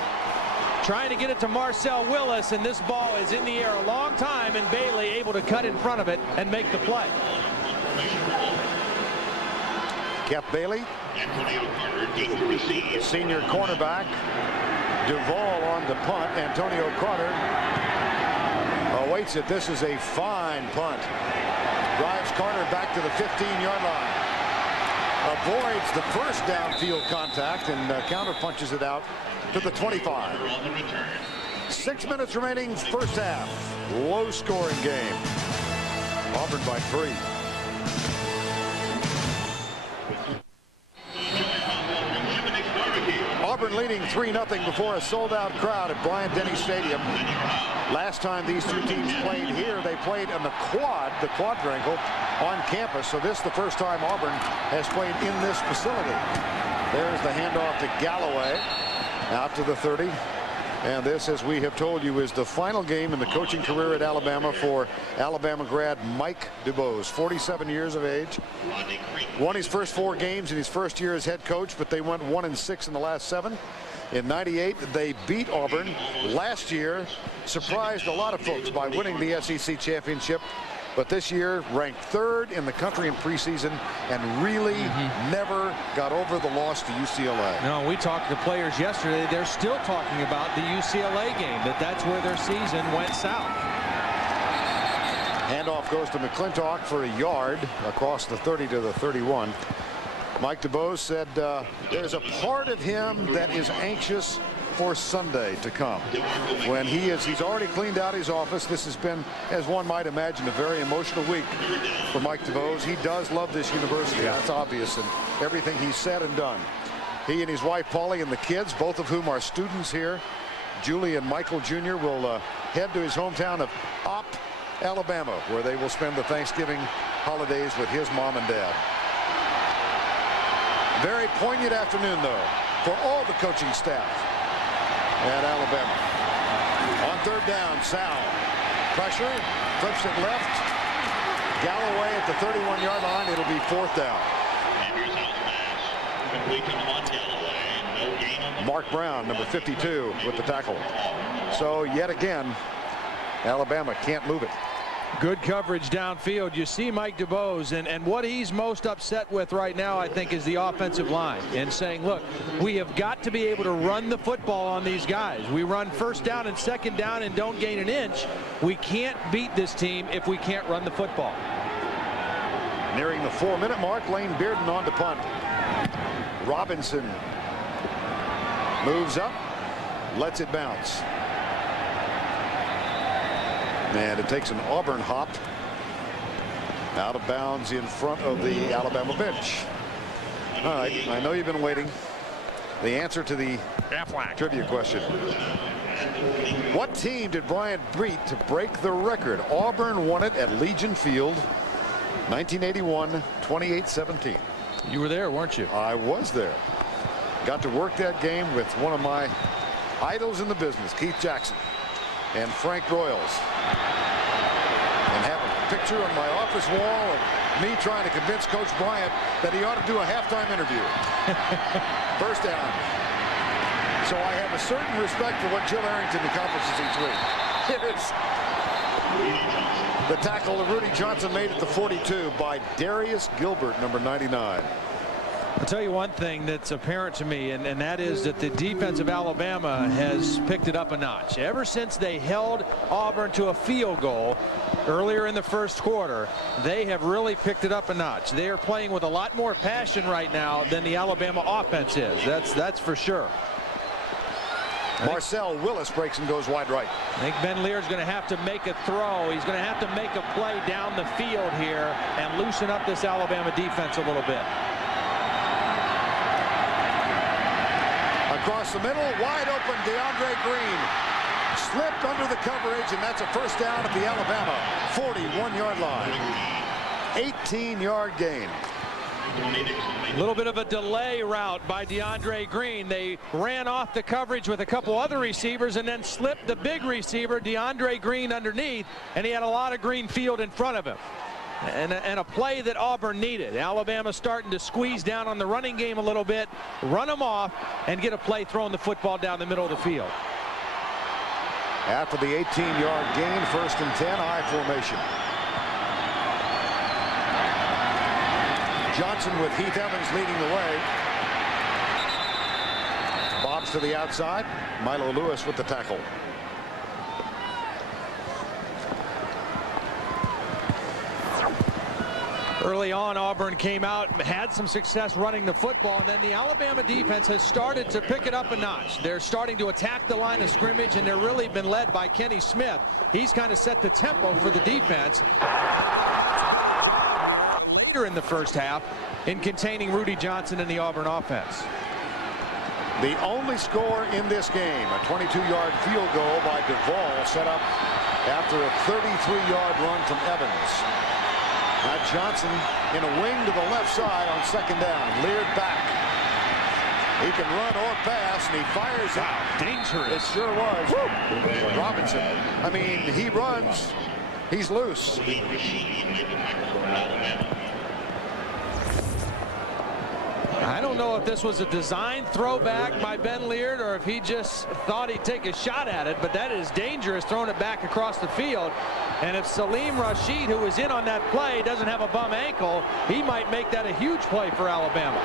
trying to get it to Marcel Willis, and this ball is in the air a long time, and Bailey able to cut in front of it and make the play. Kept Bailey, Antonio Carter deep to receive. senior cornerback. Duvall on the punt. Antonio Carter awaits it. This is a fine punt. Drives Carter back to the 15-yard line. Avoids the first downfield contact and counter-punches it out to the 25. 6 minutes remaining, first half. Low-scoring game. Auburn by 3. Auburn leading 3-0 before a sold-out crowd at Bryant-Denny Stadium. Last time these two teams played here, they played in the quadrangle on campus. So this is the first time Auburn has played in this facility. There's the handoff to Galloway out to the 30. And this, as we have told you, is the final game in the coaching career at Alabama for Alabama grad Mike DuBose, 47 years of age. Won his first 4 games in his first year as head coach, but they went 1-6 in the last 7. In '98, they beat Auburn. Last year, surprised a lot of folks by winning the SEC championship. But this year, ranked 3rd in the country in preseason and really never got over the loss to UCLA. No, we talked to players yesterday. They're still talking about the UCLA game, that's where their season went south. Handoff goes to McClintock for a yard across the 30 to the 31. Mike DuBose said there's a part of him that is anxious for Sunday to come. When he's already cleaned out his office. This has been, as one might imagine, a very emotional week for Mike DuBose. He does love this university. That's obvious in everything he's said and done. He and his wife Polly and the kids, both of whom are students here, Julie and Michael Jr., will head to his hometown of Opp, Alabama, where they will spend the Thanksgiving holidays with his mom and dad. Very poignant afternoon, though, for all the coaching staff at Alabama. On 3rd down, Zhao. Pressure, flips it left. Galloway at the 31-yard line. It'll be 4th down. Mark Brown, number 52, with the tackle. So yet again, Alabama can't move it. Good coverage downfield. You see Mike DuBose, and what he's most upset with right now, I think, is the offensive line, and saying, look, we have got to be able to run the football on these guys. We run 1st down and 2nd down and don't gain an inch. We can't beat this team if we can't run the football. Nearing the 4-minute mark, Lane Bearden on to punt. Robinson moves up, lets it bounce. And it takes an Auburn hop out of bounds in front of the Alabama bench. All right, I know you've been waiting. The answer to the trivia question. What team did Bryant beat to break the record? Auburn won it at Legion Field, 1981, 28-17. You were there, weren't you? I was there. Got to work that game with one of my idols in the business, Keith Jackson and Frank Royals, and have a picture on my office wall of me trying to convince Coach Bryant that he ought to do a halftime interview. 1st down. So I have a certain respect for what Jill Arrington accomplishes each week. It is the tackle that Rudy Johnson made at the 42 by Darius Gilbert, number 99. I'll tell you one thing that's apparent to me, and that is that the defense of Alabama has picked it up a notch. Ever since they held Auburn to a field goal earlier in the 1st quarter, they have really picked it up a notch. They are playing with a lot more passion right now than the Alabama offense is. That's for sure. Marcel Willis breaks and goes wide right. I think Ben Lear's going to have to make a throw. He's going to have to make a play down the field here and loosen up this Alabama defense a little bit. Across the middle, wide open, DeAndre Green slipped under the coverage, and that's a 1st down at the Alabama 41-yard line. 18-yard gain. A little bit of a delay route by DeAndre Green. They ran off the coverage with a couple other receivers and then slipped the big receiver, DeAndre Green, underneath, and he had a lot of green field in front of him. And a play that Auburn needed. Alabama starting to squeeze down on the running game a little bit, run them off, and get a play throwing the football down the middle of the field. After the 18-yard gain, 1st and 10, I formation. Johnson with Heath Evans leading the way. Bobs to the outside. Milo Lewis with the tackle. Early on, Auburn came out and had some success running the football, and then the Alabama defense has started to pick it up a notch. They're starting to attack the line of scrimmage, and they're really been led by Kenny Smith. He's kind of set the tempo for the defense later in the first half in containing Rudy Johnson and the Auburn offense. The only score in this game, a 22-yard field goal by Duvall, set up after a 33-yard run from Evans. Now Johnson in a wing to the left side on second down. Leared back. He can run or pass, and he fires it. Wow, dangerous. It sure was. Woo. Robinson. I mean, he runs. He's loose. I don't know if this was a design throwback by Ben Leard or if he just thought he'd take a shot at it, but that is dangerous, throwing it back across the field. And if Salim Rashid, who was in on that play, doesn't have a bum ankle, he might make that a huge play for Alabama.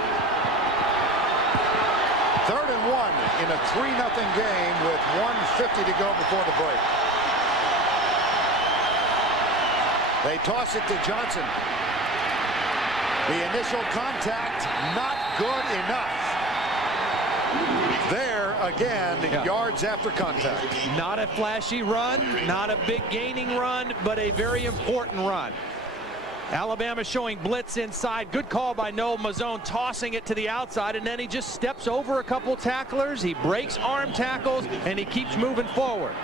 3rd and 1 in a 3-0 game with 1:50 to go before the break. They toss it to Johnson. The initial contact, not good enough. There again, yards after contact. Not a flashy run, not a big gaining run, but a very important run. Alabama showing blitz inside. Good call by Noel Mazzone, tossing it to the outside, and then he just steps over a couple tacklers. He breaks arm tackles, and he keeps moving forward.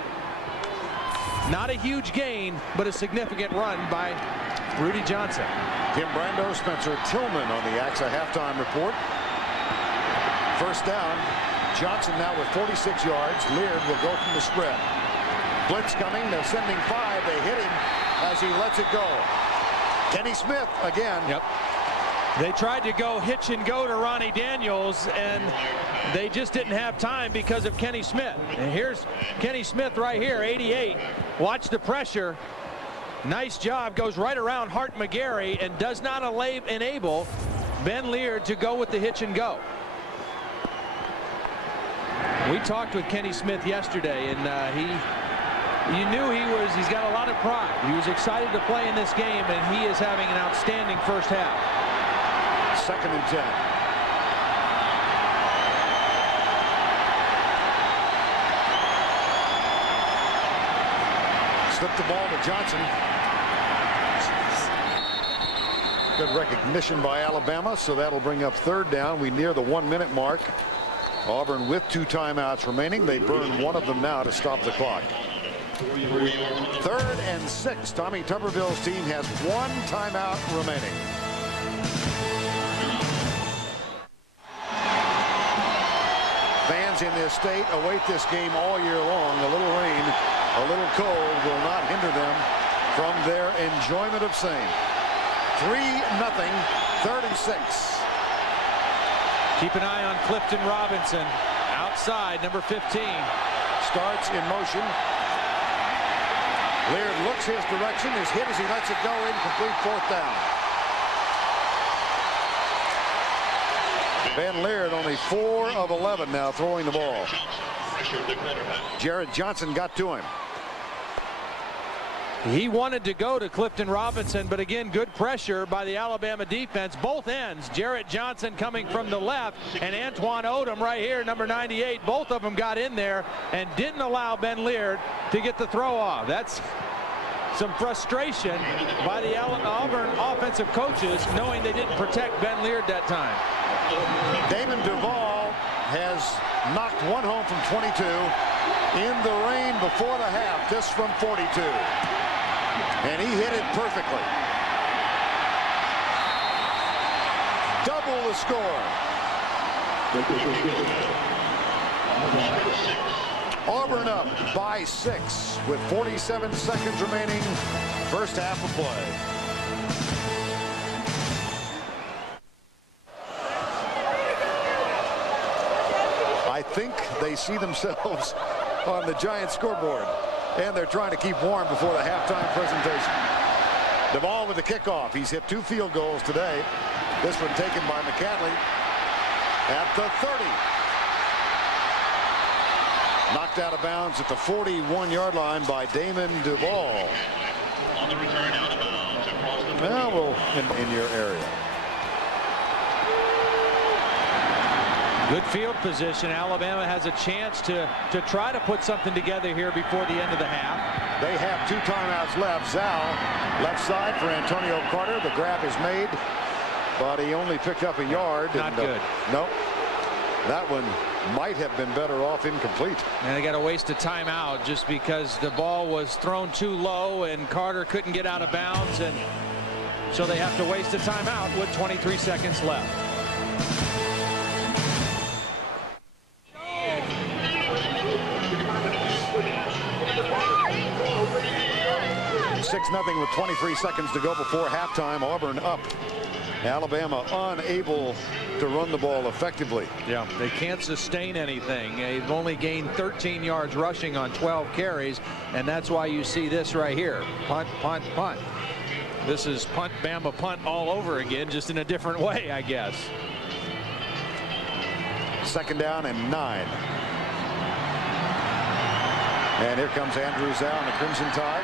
Not a huge gain, but a significant run by Rudy Johnson. Tim Brando, Spencer Tillman on the AXA halftime report. First down. Johnson now with 46 yards. Leard will go from the spread. Blitz coming. They're sending 5. They hit him as he lets it go. Kenny Smith again. Yep. They tried to go hitch and go to Ronnie Daniels, and they just didn't have time because of Kenny Smith. And here's Kenny Smith right here, 88. Watch the pressure. Nice job. Goes right around Hart McGarry and does not enable Ben Leard to go with the hitch and go. We talked with Kenny Smith yesterday, and you knew he's got a lot of pride. He was excited to play in this game, and he is having an outstanding first half. 2nd and 10. Slip the ball to Johnson. Good recognition by Alabama, so that'll bring up 3rd down. We near the 1-minute mark. Auburn with 2 timeouts remaining. They burn one of them now to stop the clock. 3rd and 6. Tommy Tuberville's team has 1 timeout remaining. Fans in this state await this game all year long. A little rain, a little cold will not hinder them from their enjoyment of same. 3-0, 3rd and 6. Keep an eye on Clifton Robinson. Outside, number 15. Starts in motion. Leard looks his direction, is hit as he lets it go, incomplete, 4th down. Ben Leard only 4 of 11 now throwing the ball. Jared Johnson got to him. He wanted to go to Clifton Robinson, but again, good pressure by the Alabama defense. Both ends, Jarrett Johnson coming from the left, and Antoine Odom right here, number 98. Both of them got in there and didn't allow Ben Leard to get the throw off. That's some frustration by the Auburn offensive coaches, knowing they didn't protect Ben Leard that time. Damon Duvall has knocked one home from 22 in the rain before the half, this from 42. And he hit it perfectly. Double the score. Auburn up by 6 with 47 seconds remaining. First half of play. I think they see themselves on the giant scoreboard, and they're trying to keep warm before the halftime presentation. Duvall with the kickoff. He's hit 2 field goals today. This one taken by McCadley at the 30. Knocked out of bounds at the 41-yard line by Damon Duvall. On the return out of bounds across the Well, we'll in your area. Good field position. Alabama has a chance to try to put something together here before the end of the half. They have 2 timeouts left. Zhao, left side for Antonio Carter. The grab is made, but he only picked up a yard. Not good. Nope. That one might have been better off incomplete. And they got to waste a timeout just because the ball was thrown too low and Carter couldn't get out of bounds, and so they have to waste a timeout with 23 seconds left. 6-0 with 23 seconds to go before halftime. Auburn up. Alabama unable to run the ball effectively. Yeah, they can't sustain anything. They've only gained 13 yards rushing on 12 carries, and that's why you see this right here. Punt, punt, punt. This is punt, Bama, punt all over again, just in a different way, I guess. 2nd down and 9. And here comes Andrew Zhao and the Crimson Tide.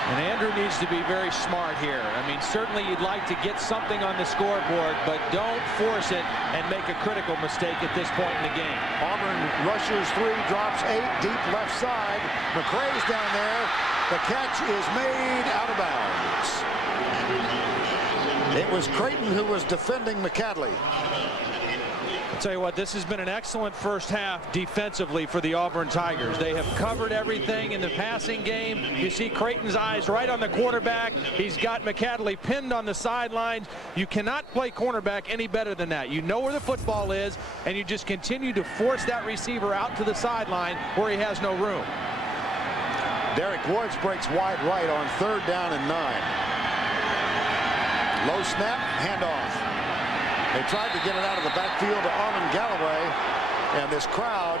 And Andrew needs to be very smart here. I mean, certainly you'd like to get something on the scoreboard, but don't force it and make a critical mistake at this point in the game. Auburn rushes 3, drops 8, deep left side. McCray's down there. The catch is made out of bounds. It was Creighton who was defending McCadley. I'll tell you what, this has been an excellent first half defensively for the Auburn Tigers. They have covered everything in the passing game. You see Creighton's eyes right on the quarterback. He's got McCadley pinned on the sidelines. You cannot play cornerback any better than that. You know where the football is, and you just continue to force that receiver out to the sideline where he has no room. Derek Woods breaks wide right on 3rd down and 9. Low snap, handoff. They tried to get it out of the backfield to Armin Galloway, and this crowd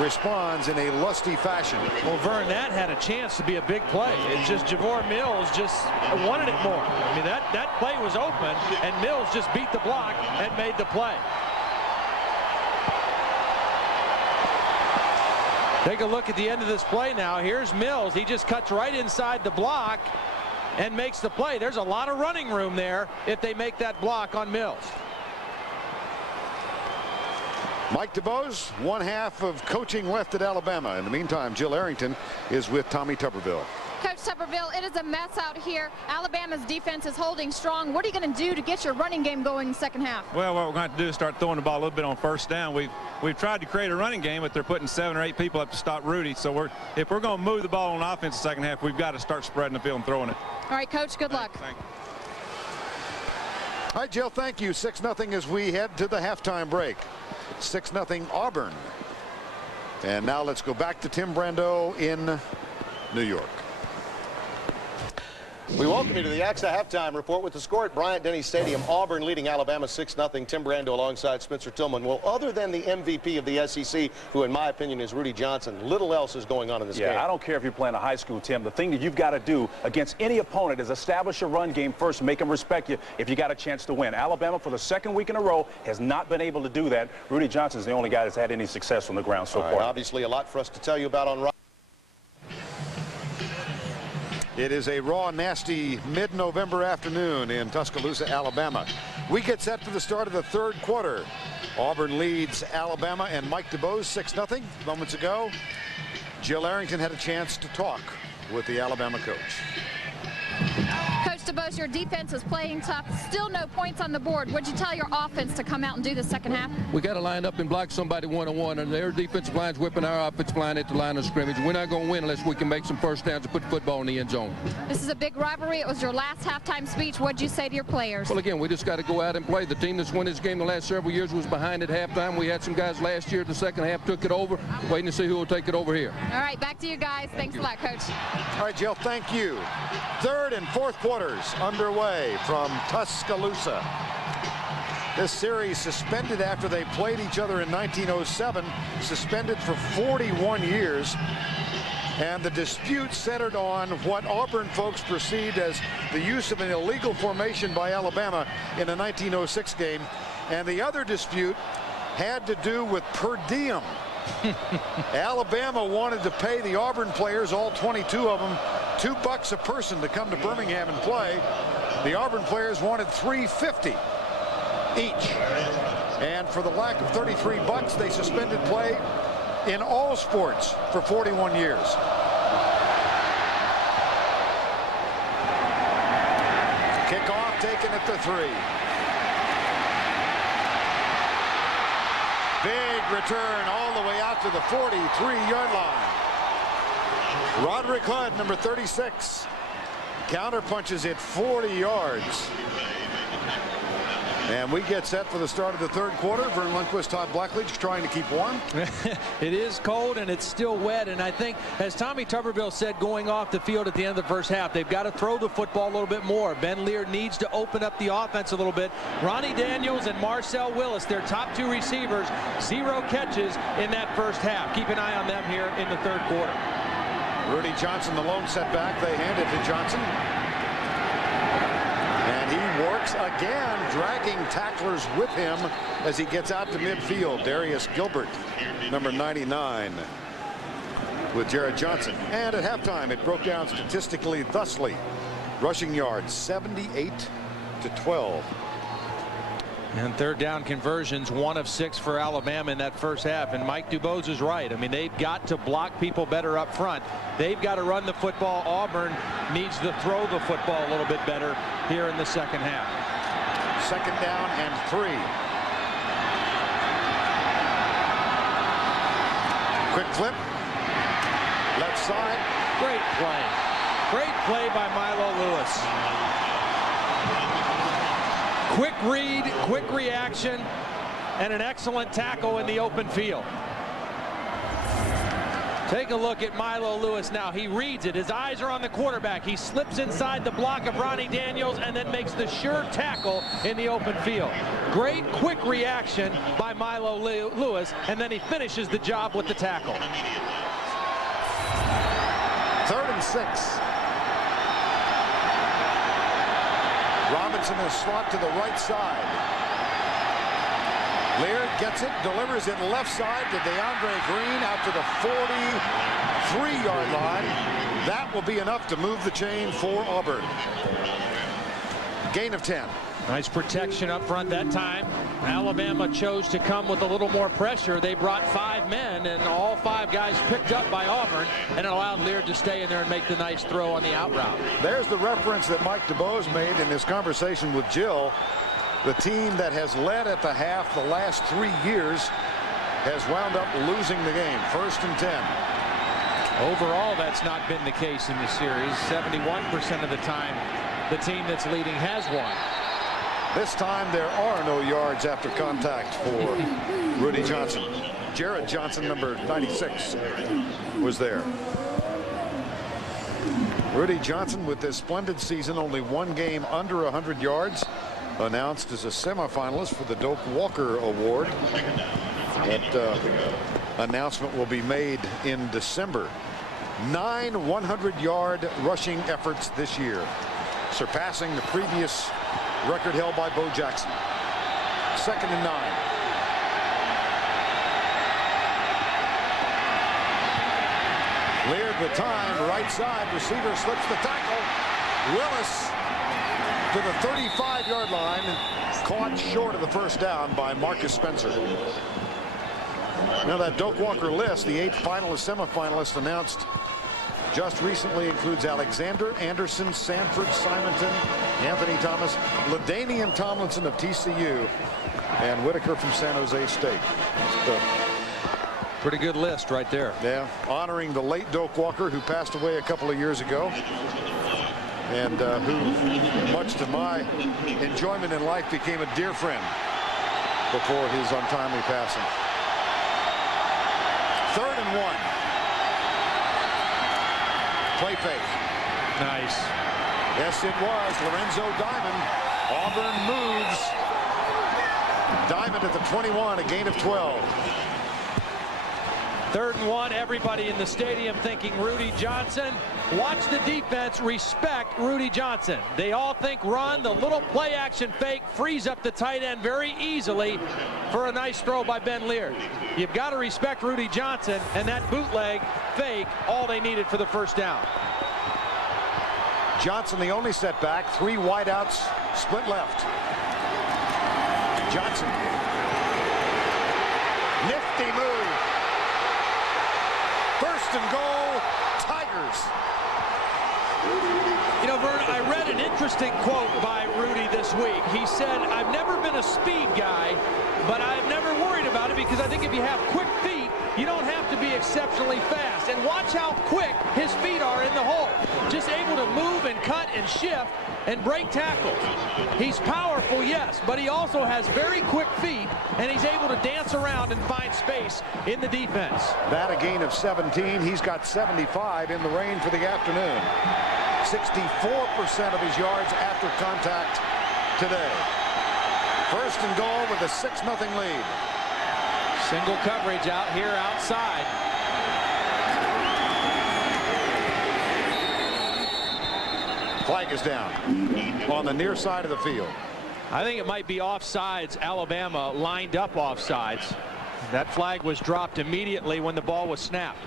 responds in a lusty fashion. Well, Vern, that had a chance to be a big play. It's just Javor Mills just wanted it more. I mean, that play was open, and Mills just beat the block and made the play. Take a look at the end of this play now. Here's Mills. He just cuts right inside the block and makes the play. There's a lot of running room there if they make that block on Mills. Mike DeBose, 1/2 of coaching left at Alabama. In the meantime, Jill Arrington is with Tommy Tuberville. Coach Tuberville, it is a mess out here. Alabama's defense is holding strong. What are you going to do to get your running game going in the second half? Well, what we're going to do is start throwing the ball a little bit on 1st down. We've tried to create a running game, but they're putting 7 or 8 people up to stop Rudy. So if we're going to move the ball on offense in the second half, we've got to start spreading the field and throwing it. All right, Coach, good luck. Thank you. All right, Jill, thank you. 6-0 as we head to the halftime break. 6-0 Auburn. And now let's go back to Tim Brando in New York. We welcome you to the AXA halftime report with the score at Bryant-Denny Stadium. Auburn leading Alabama 6-0. Tim Brando alongside Spencer Tillman. Well, other than the MVP of the SEC, who in my opinion is Rudy Johnson, little else is going on in this game. Yeah, I don't care if you're playing a high school, Tim. The thing that you've got to do against any opponent is establish a run game first, make them respect you if you got a chance to win. Alabama, for the 2nd week in a row, has not been able to do that. Rudy Johnson's the only guy that's had any success on the ground so far. Obviously, a lot for us to tell you about on. It is a raw, nasty mid-November afternoon in Tuscaloosa, Alabama. We get set for the start of the 3rd quarter. Auburn leads Alabama, and Mike DeBose 6-0 moments ago. Jill Arrington had a chance to talk with the Alabama coach. Coach DeBose, your defense is playing tough. Still no points on the board. What'd you tell your offense to come out and do the second half? We got to line up and block somebody one-on-one, and their defensive line's whipping our offensive line at the line of scrimmage. We're not going to win unless we can make some first downs and put the football in the end zone. This is a big rivalry. It was your last halftime speech. What'd you say to your players? Well, again, we just got to go out and play. The team that's won this game the last several years was behind at halftime. We had some guys last year at the second half took it over. Waiting to see who will take it over here. All right, back to you guys. Thanks a lot, Coach. All right, Jill, thank you. 3rd and 4th quarters underway from Tuscaloosa. This series suspended after they played each other in 1907, suspended for 41 years. And the dispute centered on what Auburn folks perceived as the use of an illegal formation by Alabama in a 1906 game. And the other dispute had to do with per diem. Alabama wanted to pay the Auburn players, all 22 of them, $2 a person to come to Birmingham and play. The Auburn players wanted $3.50 each. And for the lack of $33, they suspended play in all sports for 41 years. Kickoff taken at the 3. Big return all the way out to the 43-yard line. Roderick Hood, number 36, counter punches it 40 yards. And we get set for the start of the third quarter. Vern Lundquist, Todd Blackledge trying to keep warm. It is cold and it's still wet. And I think, as Tommy Tuberville said going off the field at the end of the first half, they've got to throw the football a little bit more. Ben Lear needs to open up the offense a little bit. Ronnie Daniels and Marcel Willis, their top 2 receivers, 0 catches in that first half. Keep an eye on them here in the third quarter. Rudy Johnson, the lone setback. They hand it to Johnson. And he works again, dragging tacklers with him as he gets out to midfield. Darius Gilbert, number 99, with Jared Johnson. And at halftime, it broke down statistically thusly. Rushing yards, 78 to 12. And third down conversions, 1 of 6 for Alabama in that first half. And Mike DuBose is right. I mean, they've got to block people better up front. They've got to run the football. Auburn needs to throw the football a little bit better here in the second half. Second down and 3. Quick flip. Left side. Great play. Great play by Milo Lewis. Quick read, quick reaction, and an excellent tackle in the open field. Take a look at Milo Lewis now. He reads it. His eyes are on the quarterback. He slips inside the block of Ronnie Daniels and then makes the sure tackle in the open field. Great quick reaction by Milo Lewis, and then he finishes the job with the tackle. 3rd and 6. Robinson is slot to the right side. Lear gets it, delivers it left side to DeAndre Green out to the 43-yard line. That will be enough to move the chain for Auburn. Gain of 10. Nice protection up front that time. Alabama chose to come with a little more pressure. They brought 5 men, and all 5 guys picked up by Auburn, and it allowed Lear to stay in there and make the nice throw on the out route. There's the reference that Mike DuBose made in his conversation with Jill. The team that has led at the half the last 3 years has wound up losing the game. 1st and 10. Overall, that's not been the case in the series. 71% of the time, the team that's leading has won. This time there are no yards after contact for Rudy Johnson. Jared Johnson, number 96, was there. Rudy Johnson, with this splendid season, only 1 game under 100 yards, announced as a semifinalist for the Doak Walker Award. That announcement will be made in December. 9 100-yard rushing efforts this year, surpassing the previous record held by Bo Jackson. 2nd and 9. Lear with time, right side, receiver slips the tackle. Willis to the 35-yard line, caught short of the first down by Marcus Spencer. Now that Doak Walker list, the 8 finalists, semifinalists announced just recently, includes Alexander, Anderson, Sanford, Simonton, Anthony Thomas, LaDainian Tomlinson of TCU, and Whitaker from San Jose State. Pretty good list right there. Yeah, honoring the late Doak Walker, who passed away a couple of years ago, and who, much to my enjoyment in life, became a dear friend before his untimely passing. 3rd and 1. Play fake. Nice. Yes, it was. Lorenzo Diamond. Auburn moves. Diamond at the 21, a gain of 12. 3rd and 1, everybody in the stadium thinking Rudy Johnson. Watch the defense respect Rudy Johnson. They all think run. The little play action fake frees up the tight end very easily for a nice throw by Ben Leard. You've got to respect Rudy Johnson, and that bootleg fake, all they needed for the first down. Johnson the only setback, 3 wideouts, split left. Johnson. Nifty move. 1st and goal, Tigers. You know, Vern, I read an interesting quote by Rudy this week. He said, I've never been a speed guy, but I've never worried about it because I think if you have quick feet, you don't have to be exceptionally fast. And watch how quick his feet are in the hole. Just able to move and cut and shift and break tackles. He's powerful, yes, but he also has very quick feet, and he's able to dance around and find space in the defense. That a gain of 17. He's got 75 in the rain for the afternoon. 64% of his yards after contact today. 1st and goal with a 6-0 lead. Single coverage out here outside. Flag is down on the near side of the field. I think it might be offsides. Alabama lined up offsides. That flag was dropped immediately when the ball was snapped.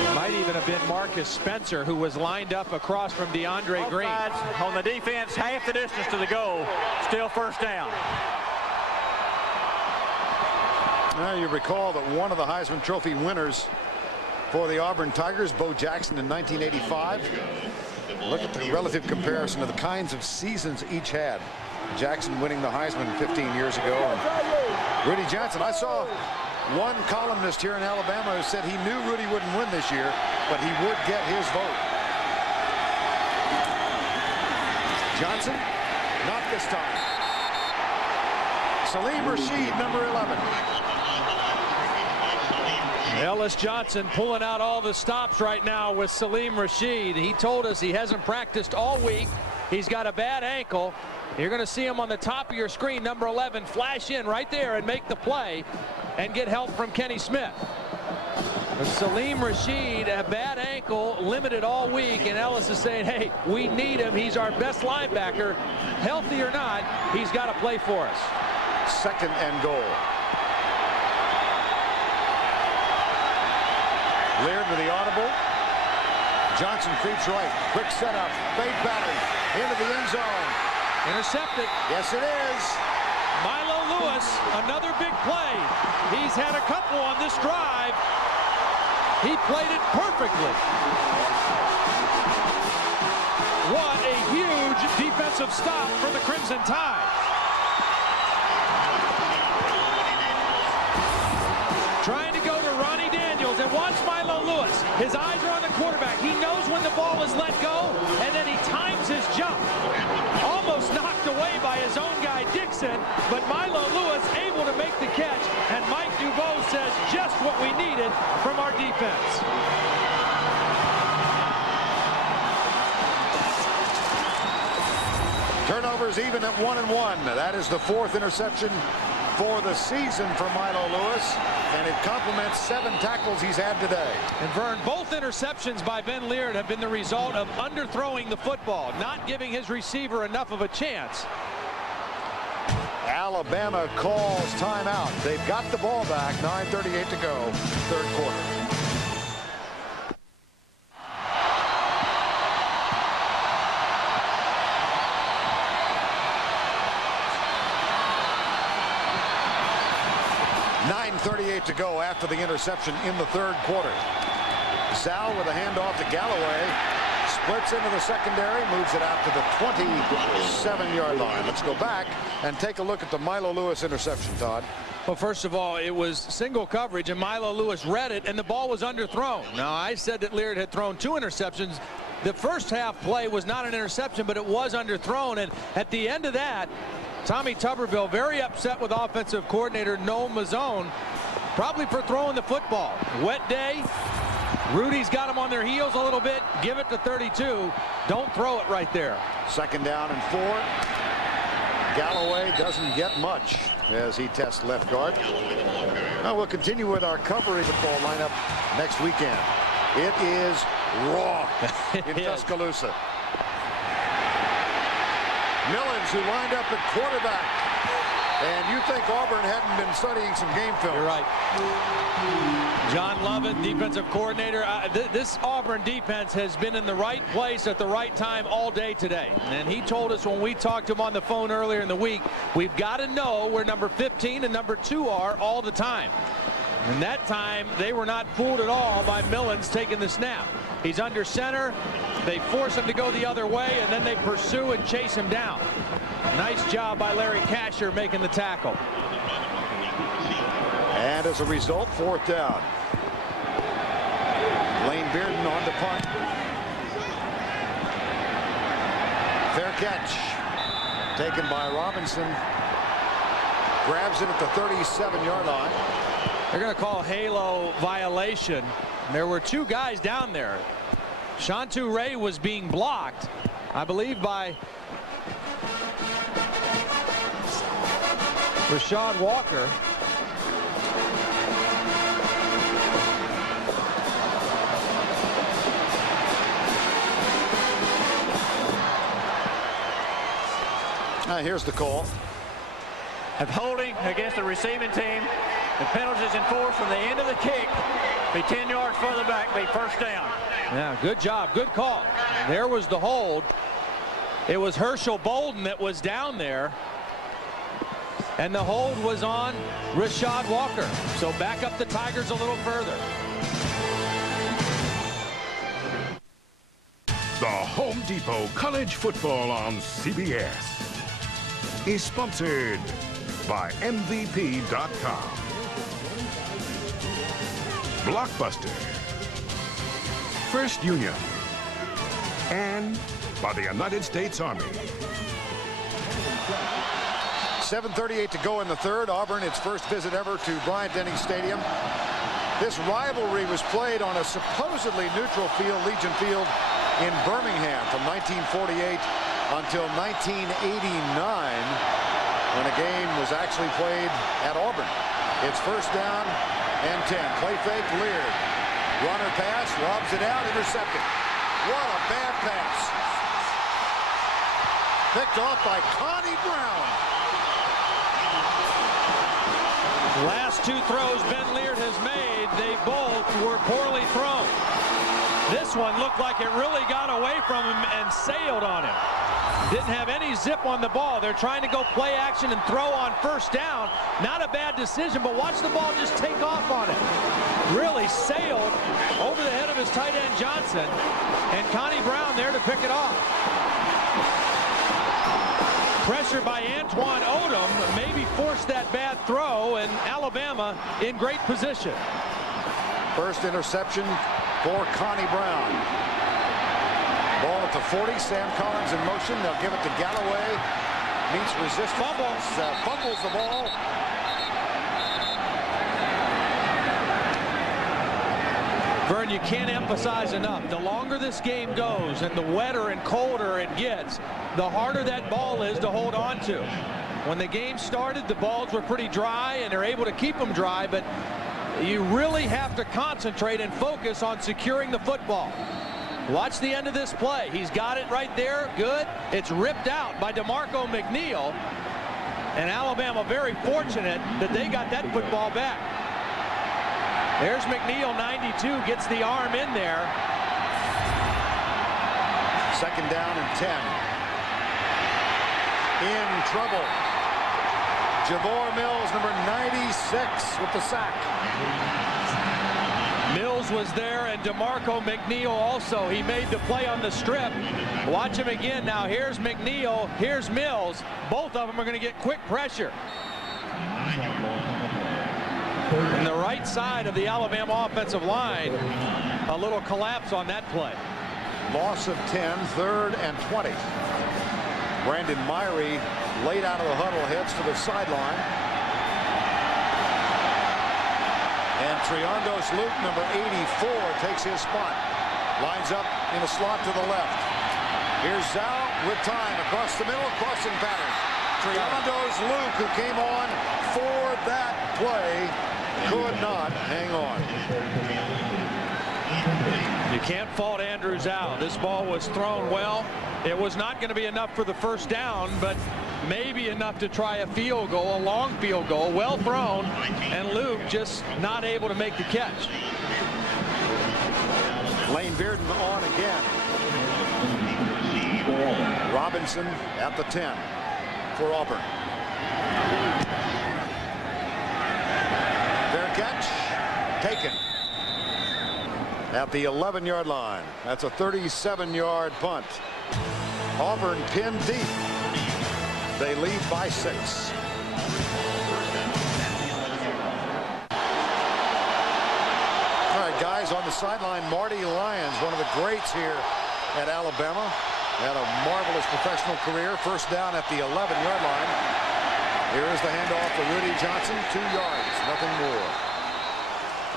It might even have been Marcus Spencer who was lined up across from DeAndre Green. On the defense, half the distance to the goal. Still 1st down. Now you recall that one of the Heisman Trophy winners for the Auburn Tigers, Bo Jackson, in 1985. Look at the relative comparison of the kinds of seasons each had. Jackson winning the Heisman 15 years ago. And Rudy Johnson, I saw one columnist here in Alabama who said he knew Rudy wouldn't win this year, but he would get his vote. Johnson, not this time. Salim Rashid, number 11. Ellis Johnson pulling out all the stops right now with Salim Rashid. He told us he hasn't practiced all week. He's got a bad ankle. You're going to see him on the top of your screen, number 11, flash in right there and make the play and get help from Kenny Smith. But Salim Rashid, a bad ankle, limited all week, and Ellis is saying, hey, we need him. He's our best linebacker. Healthy or not, he's got to play for us. 2nd and goal. Leard with the audible. Johnson creeps right. Quick setup. Fade pattern. Into the end zone. Intercepted. Yes, it is. Milo Lewis, another big play. He's had a couple on this drive. He played it perfectly. What a huge defensive stop for the Crimson Tide. Trying to go to Ronnie Daniels, and watch Milo Lewis. His eyes are on the quarterback. He knows when the ball is let go, and then he times his jump. Almost knocked away by his own guy Dixon, but Milo Lewis able to make the catch, and Mike Dubois says just what we needed from our defense. Turnovers even at 1-1. That is the 4th interception for the season for Milo Lewis, and it complements 7 tackles he's had today. And Vern, both interceptions by Ben Leard have been the result of underthrowing the football, not giving his receiver enough of a chance. Alabama calls timeout. They've got the ball back. 9:38 to go, 3rd quarter. .38 to go after the interception in the 3rd quarter. Zhao with a handoff to Galloway. Splits into the secondary, moves it out to the 27-yard line. Let's go back and take a look at the Milo Lewis interception, Todd. Well, first of all, it was single coverage, and Milo Lewis read it, and the ball was underthrown. Now, I said that Leard had thrown 2 interceptions. The first half play was not an interception, but it was underthrown, and at the end of that, Tommy Tuberville very upset with offensive coordinator Noel Mazzone, probably for throwing the football. Wet day, Rudy's got them on their heels a little bit. Give it to 32. Don't throw it right there. 2nd down and 4. Galloway doesn't get much as he tests left guard. Now we'll continue with our coverage football lineup next weekend. It is raw in Tuscaloosa. Millens, who lined up at quarterback. And you think Auburn hadn't been studying some game film. You're right. John Lovett, defensive coordinator. This Auburn defense has been in the right place at the right time all day today. And he told us when we talked to him on the phone earlier in the week, we've got to know where number 15 and number 2 are all the time. And that time, they were not fooled at all by Millens taking the snap. He's under center. They force him to go the other way, and then they pursue and chase him down. Nice job by Larry Casher making the tackle. And as a result, 4th down. Lane Bearden on the punt. Fair catch. Taken by Robinson. Grabs it at the 37-yard line. They're going to call halo violation. There were 2 guys down there. Shantu Ray was being blocked, I believe, by Rashad Walker. Here's the call. Of holding against the receiving team. The penalties enforced from the end of the kick. Be 10 yards further back, be 1st down. Yeah, good job. Good call. There was the hold. It was Herschel Bolden that was down there. And the hold was on Rashad Walker. So back up the Tigers a little further. The Home Depot College Football on CBS is sponsored by MVP.com. Blockbuster, First Union, and by the United States Army. 7:38 to go in the 3rd. Auburn, its first visit ever to Bryant-Denny Stadium. This rivalry was played on a supposedly neutral field, Legion Field, in Birmingham from 1948 until 1989, when a game was actually played at Auburn. It's 1st down and 10. Play fake, Leard. Runner pass, lobs it out, intercepted. What a bad pass. Picked off by Connie Brown. Last 2 throws Ben Leard has made, they both were poorly thrown. This one looked like it really got away from him and sailed on him. Didn't have any zip on the ball. They're trying to go play action and throw on 1st down. Not a bad decision, but watch the ball just take off on it. Really sailed over the head of his tight end Johnson, and Connie Brown there to pick it off. Pressure by Antoine Odom maybe forced that bad throw, and Alabama in great position. First interception for Connie Brown. Ball at the 40. Sam Collins in motion. They'll give it to Galloway. Meets resistance. Fumbles the ball. Vern, you can't emphasize enough. The longer this game goes and the wetter and colder it gets, the harder that ball is to hold on to. When the game started, the balls were pretty dry, and they're able to keep them dry, but you really have to concentrate and focus on securing the football. Watch the end of this play. He's got it right there. Good. It's ripped out by DeMarco McNeil. And Alabama very fortunate that they got that football back. There's McNeil, 92, gets the arm in there. 2nd down and 10. In trouble. Javor Mills, number 96, with the sack. Mills was there, and DeMarco McNeil also. He made the play on the strip. Watch him again now. Here's McNeil. Here's Mills. Both of them are going to get quick pressure. And the right side of the Alabama offensive line, a little collapse on that play. Loss of 10, 3rd and 20. Brandon Myrie laid out of the huddle, heads to the sideline. And Triandos Luke, number 84, takes his spot. Lines up in a slot to the left. Here's Zhao with time across the middle, crossing pattern. Triandos Luke, who came on for that play, could not hang on. You can't fault Andrews out. This ball was thrown well. It was not going to be enough for the first down, but maybe enough to try a field goal, a long field goal, well thrown, and Luke just not able to make the catch. Lane Bearden on again. Robinson at the 10 for Auburn. Fair catch, taken at the 11-yard line. That's a 37-yard punt. Auburn pinned deep. They lead by 6. All right, guys, on the sideline, Marty Lyons, one of the greats here at Alabama. Had a marvelous professional career. First down at the 11-yard line. Here is the handoff to Rudy Johnson. 2 yards, nothing more.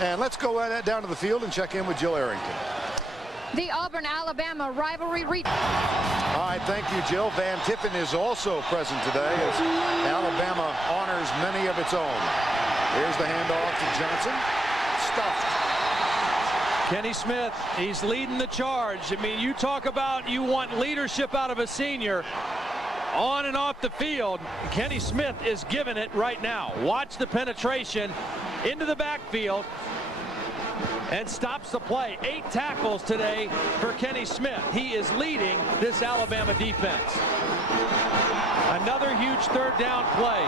And let's go down to the field and check in with Jill Arrington. The Auburn-Alabama rivalry. All right, thank you, Jill. Van Tiffen is also present today as Alabama honors many of its own. Here's the handoff to Johnson. Stuffed. Kenny Smith, he's leading the charge. I mean, you talk about you want leadership out of a senior on and off the field. Kenny Smith is giving it right now. Watch the penetration into the backfield and stops the play. 8 tackles today for Kenny Smith. He is leading this Alabama defense. Another huge third down play.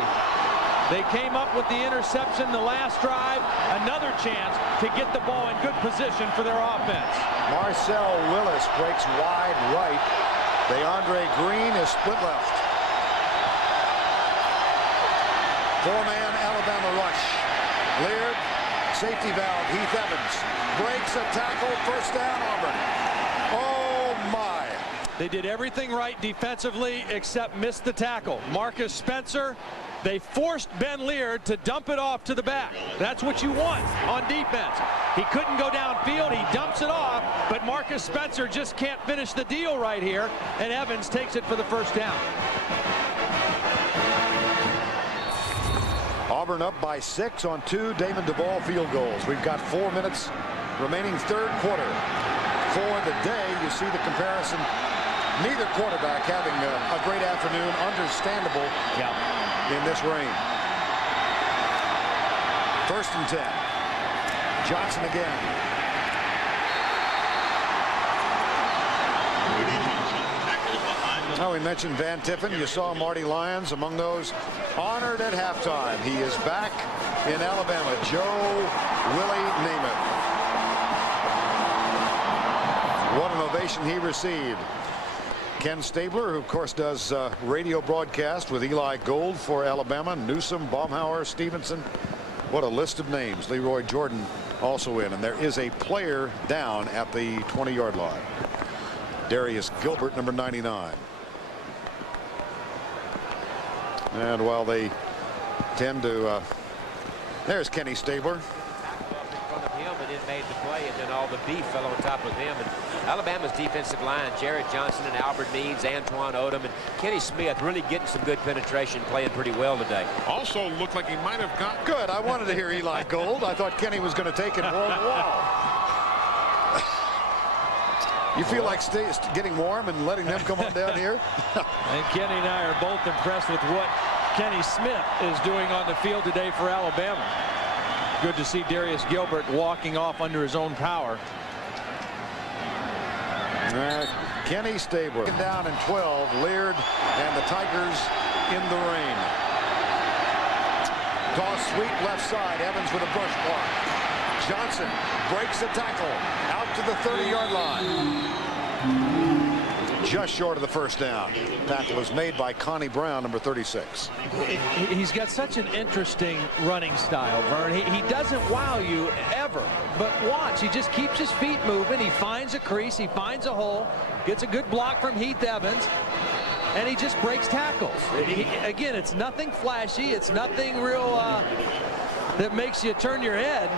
They came up with the interception the last drive. Another chance to get the ball in good position for their offense. Marcel Willis breaks wide right. DeAndre Green is split left. 4-man Alabama rush. Leard, safety valve, Heath Evans breaks a tackle, first down Auburn. Oh my. They did everything right defensively except missed the tackle. Marcus Spencer, they forced Ben Leard to dump it off to the back. That's what you want on defense. He couldn't go downfield, he dumps it off, but Marcus Spencer just can't finish the deal right here, and Evans takes it for the first down. Auburn up by 6 on 2 Damon Duvall field goals. We've got 4 minutes remaining third quarter. For the day, you see the comparison. Neither quarterback having a great afternoon. Understandable in this rain. 1st and 10. Johnson again. Now we mentioned Van Tiffen. You saw Marty Lyons among those honored at halftime. He is back in Alabama. Joe Willie Namath. What an ovation he received. Ken Stabler, who of course does radio broadcast with Eli Gold for Alabama. Newsom, Baumhauer, Stevenson. What a list of names. Leroy Jordan also in. And there is a player down at the 20-yard line. Darius Gilbert, number 99. And while they tend to, there's Kenny Stabler. In front of him, and then made the play, and then all the beef fell on top of him. And Alabama's defensive line, Jared Johnson and Albert Means, Antoine Odom, and Kenny Smith really getting some good penetration, playing pretty well today. Also looked like he might have got good. I wanted to hear Eli Gold. I thought Kenny was going to take it wall to wall. You feel like getting warm and letting them come on down here? And Kenny and I are both impressed with what Kenny Smith is doing on the field today for Alabama. Good to see Darius Gilbert walking off under his own power. Kenny Stabler down in 12. Leard and the Tigers in the rain. Toss sweep left side. Evans with a brush block. Johnson breaks the tackle out to the 30-yard line. Just short of the first down. Tackle is made by Connie Brown, number 36. He's got such an interesting running style, Vern. He doesn't wow you ever, but watch, he just keeps his feet moving. He finds a crease, he finds a hole, gets a good block from Heath Evans, and he just breaks tackles. Again, it's nothing flashy, it's nothing real that makes you turn your head.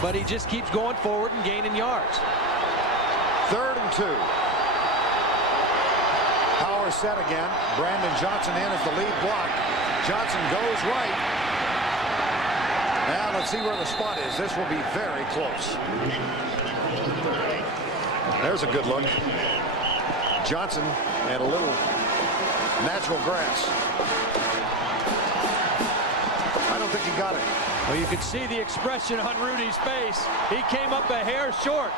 but he just keeps going forward and gaining yards. 3rd and 2. Power set again. Brandon Johnson in as the lead block. Johnson goes right. Now let's see where the spot is. This will be very close. There's a good look. Johnson and a little natural grass. I don't think he got it. Well, you can see the expression on Rudy's face. He came up a hair short.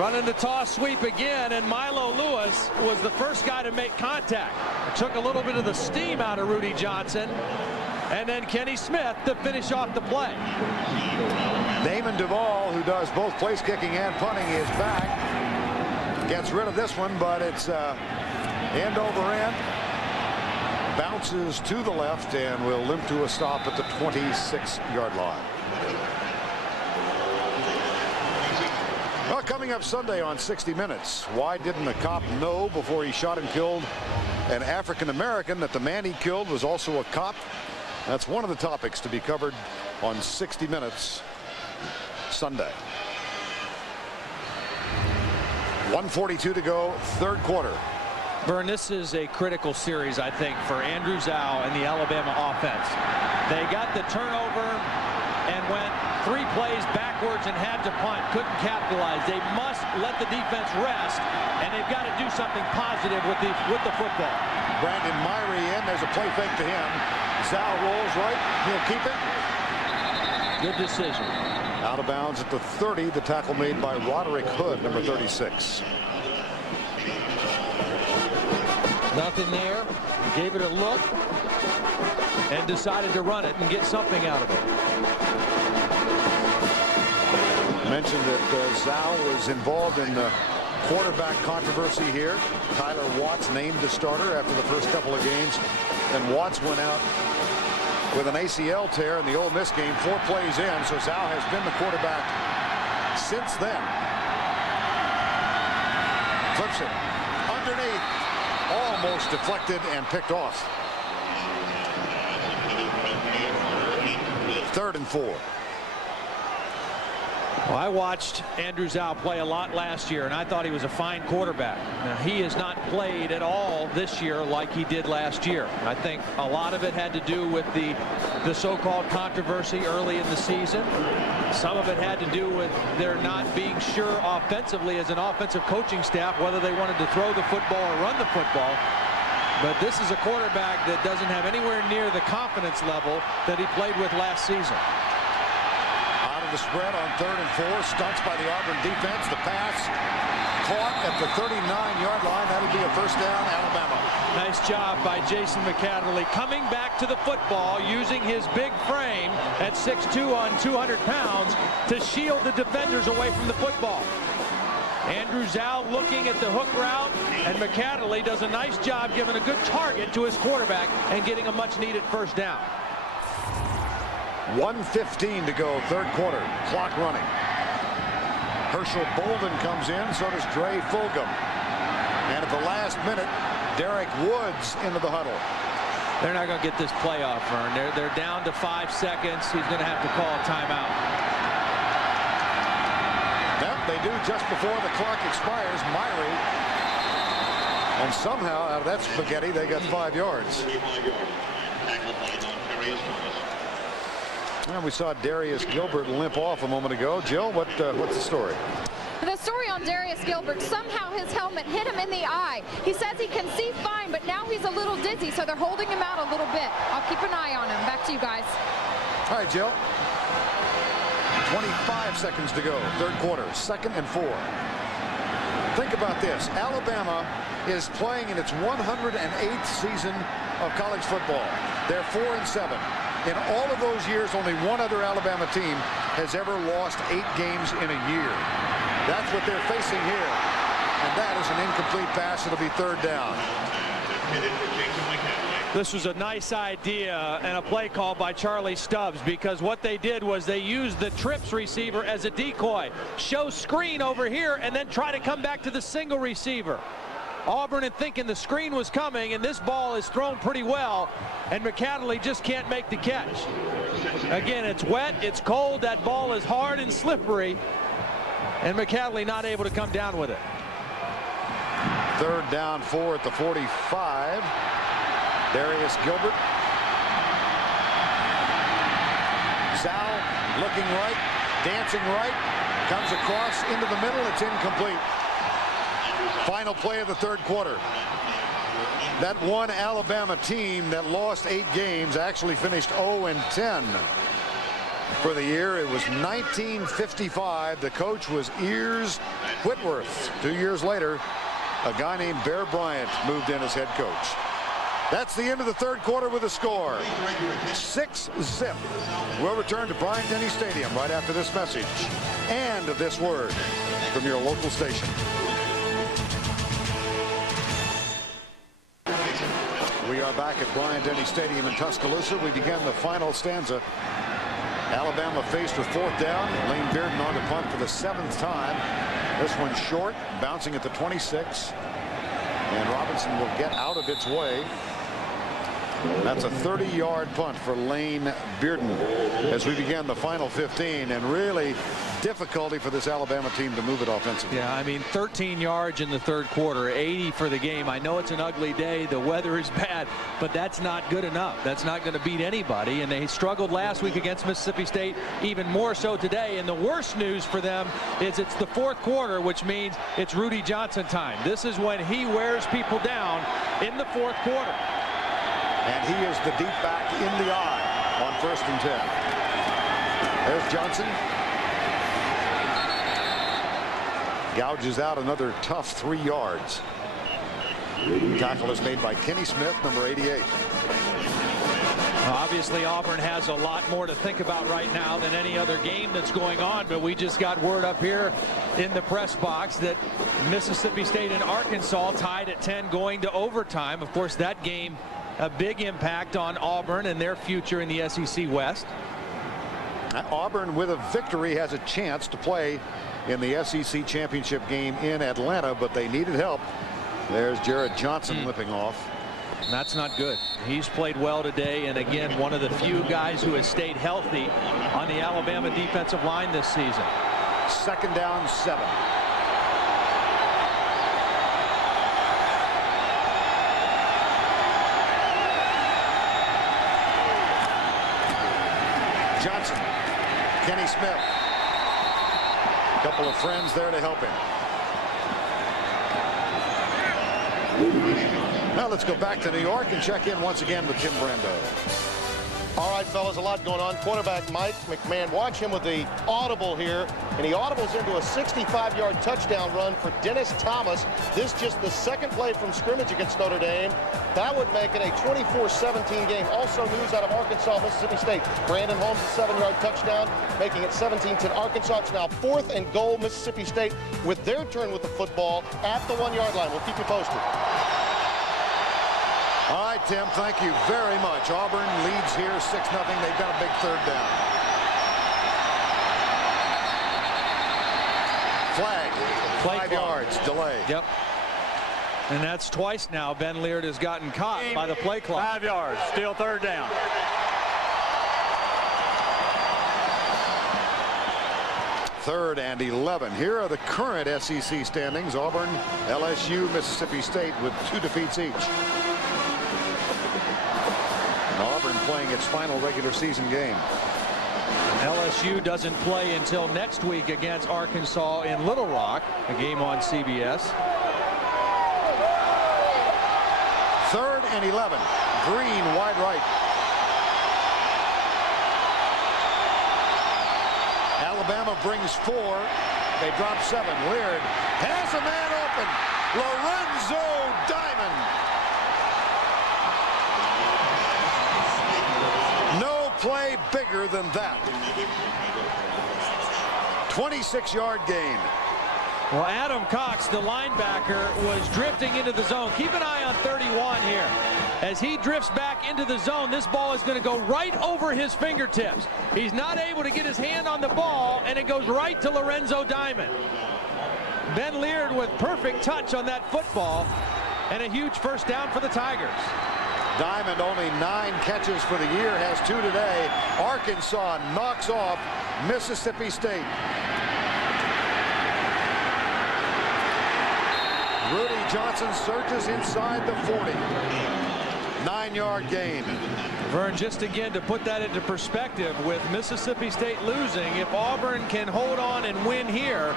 Running the toss sweep again, and Milo Lewis was the first guy to make contact. It took a little bit of the steam out of Rudy Johnson, and then Kenny Smith to finish off the play. Damon Duvall, who does both place kicking and punting, is back. Gets rid of this one, but it's end over end. Bounces to the left and will limp to a stop at the 26-yard line. Well, coming up Sunday on 60 Minutes, why didn't the cop know before he shot and killed an African-American that the man he killed was also a cop? That's one of the topics to be covered on 60 Minutes Sunday. 1:42 to go, 3rd quarter. Vern, this is a critical series, I think, for Andrew Zhao and the Alabama offense. They got the turnover and went 3 plays backwards and had to punt. Couldn't capitalize. They must let the defense rest, and they've got to do something positive with the football. Brandon Myrie in. There's a play fake to him. Zhao rolls right. He'll keep it. Good decision. Out of bounds at the 30. The tackle made by Roderick Hood, number 36. Nothing there. Gave it a look and decided to run it and get something out of it. Mentioned that Zhao was involved in the quarterback controversy here. Tyler Watts named the starter after the first couple of games, and Watts went out with an ACL tear in the Ole Miss game 4 plays in, so Zhao has been the quarterback since then. Flips it underneath, almost deflected and picked off. 3rd and 4. Well, I watched Andrew Zhao play a lot last year, and I thought he was a fine quarterback. Now, he has not played at all this year like he did last year. I think a lot of it had to do with the so-called controversy early in the season. Some of it had to do with their not being sure offensively as an offensive coaching staff whether they wanted to throw the football or run the football. But this is a quarterback that doesn't have anywhere near the confidence level that he played with last season. The spread on 3rd and 4. Stunts by the Auburn defense. The pass caught at the 39-yard line. That'll be a first down, Alabama. Nice job by Jason McAdderley coming back to the football using his big frame at 6'2" on 200 pounds to shield the defenders away from the football. Andrew Zhao looking at the hook route, and McAdderley does a nice job giving a good target to his quarterback and getting a much-needed first down. 1:15 to go, 3rd quarter. Clock running. Herschel Bolden comes in, so does Dre Fulgham. And at the last minute, Derek Woods into the huddle. They're not going to get this play off, Vern. They're down to 5 seconds. He's going to have to call a timeout. Yep, they do just before the clock expires. Myrie. And somehow, out of that spaghetti, they got 5 yards. And we saw Darius Gilbert limp off a moment ago. Jill, what's the story? The story on Darius Gilbert, somehow his helmet hit him in the eye. He says he can see fine, but now he's a little dizzy, so they're holding him out a little bit. I'll keep an eye on him. Back to you guys. All right, Jill. 25 seconds to go, 3rd quarter, 2nd and 4. Think about this. Alabama is playing in its 108th season of college football. They're 4-7. In all of those years, only one other Alabama team has ever lost 8 games in a year. That's what they're facing here. And that is an incomplete pass. It'll be 3rd down. This was a nice idea and a play call by Charlie Stubbs, because what they did was they used the trips receiver as a decoy. Show screen over here and then try to come back to the single receiver. Auburn and thinking the screen was coming, and this ball is thrown pretty well, and McAdley just can't make the catch. Again, it's wet, it's cold, that ball is hard and slippery, and McAdley not able to come down with it. 3rd down 4 at the 45. Darius Gilbert. Zhao looking right, dancing right, comes across into the middle. It's incomplete. Final play of the 3rd quarter. That one Alabama team that lost 8 games actually finished 0-10 for the year. It was 1955. The coach was Ears Whitworth. 2 years later, a guy named Bear Bryant moved in as head coach. That's the end of the 3rd quarter with a score. 6-zip. We'll return to Bryant-Denny Stadium right after this message and this word from your local station. We are back at Bryant-Denny Stadium in Tuscaloosa. We began the final stanza. Alabama faced with 4th down. Lane Bearden on to punt for the 7th time. This one short, bouncing at the 26. And Robinson will get out of its way. That's a 30-yard punt for Lane Bearden as we begin the final 15, and really difficulty for this Alabama team to move it offensively. Yeah, I mean, 13 yards in the 3rd quarter, 80 for the game. I know it's an ugly day, the weather is bad, but that's not good enough. That's not going to beat anybody, and they struggled last week against Mississippi State, even more so today. And the worst news for them is it's the 4th quarter, which means it's Rudy Johnson time. This is when he wears people down in the 4th quarter. And he is the deep back in the eye on 1st and 10. There's Johnson. Gouges out another tough 3 yards. Tackle is made by Kenny Smith, number 88. Obviously, Auburn has a lot more to think about right now than any other game that's going on, but we just got word up here in the press box that Mississippi State and Arkansas tied at 10 going to overtime. Of course, that game a big impact on Auburn and their future in the SEC West. Auburn with a victory has a chance to play in the SEC championship game in Atlanta, but they needed help. There's Jared Johnson limping off. That's not good. He's played well today, and again, one of the few guys who has stayed healthy on the Alabama defensive line this season. 2nd down 7. Johnson, Kenny Smith, a couple of friends there to help him. Now let's go back to New York and check in once again with Tim Brando. All right, fellas, a lot going on. Quarterback Mike McMahon, watch him with the audible here, and he audibles into a 65-yard touchdown run for Dennis Thomas. This just the 2nd play from scrimmage against Notre Dame. That would make it a 24-17 game. Also news out of Arkansas, Mississippi State. Brandon Holmes, a 7-yard touchdown, making it 17-10 Arkansas. It's now 4th and goal, Mississippi State, with their turn with the football at the 1-yard line. We'll keep you posted. All right, Tim, thank you very much. Auburn leads here 6-0. They've got a big 3rd down. Flag. 5 yards. Delay. Yep. And that's twice now Ben Leard has gotten caught by the play clock. 5 yards. Still 3rd down. Third and 11. Here are the current SEC standings. Auburn, LSU, Mississippi State with 2 defeats each. Auburn playing its final regular season game. LSU doesn't play until next week against Arkansas in Little Rock, a game on CBS. 3rd and 11. Green wide right. Alabama brings 4. They drop 7. Leard has a man open. Lorenzo Diamond. No play bigger than that. 26-yard gain. Well, Adam Cox, the linebacker, was drifting into the zone. Keep an eye on 31 here. As he drifts back into the zone, this ball is going to go right over his fingertips. He's not able to get his hand on the ball, and it goes right to Lorenzo Diamond. Ben Leard with perfect touch on that football, and a huge first down for the Tigers. Diamond only 9 catches for the year, has 2 today. Arkansas knocks off Mississippi State. Rudy Johnson surges inside the 40. 9-yard gain. Vern, just again to put that into perspective, with Mississippi State losing, if Auburn can hold on and win here,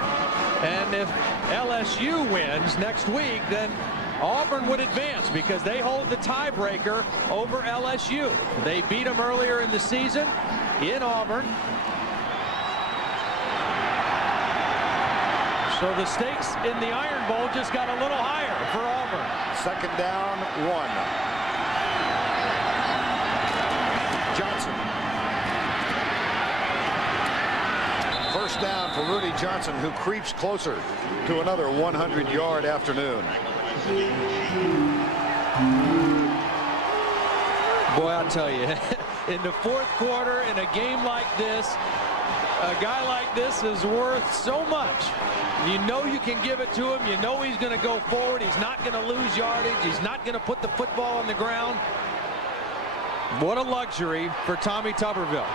and if LSU wins next week, then Auburn would advance because they hold the tiebreaker over LSU. They beat them earlier in the season in Auburn. So the stakes in the Iron Bowl just got a little higher for Auburn. 2nd down, 1. Johnson. First down for Rudy Johnson, who creeps closer to another 100-yard afternoon. Boy, I'll tell you, in the 4th quarter, in a game like this, a guy like this is worth so much. You know you can give it to him. You know he's going to go forward. He's not going to lose yardage. He's not going to put the football on the ground. What a luxury for Tommy Tuberville.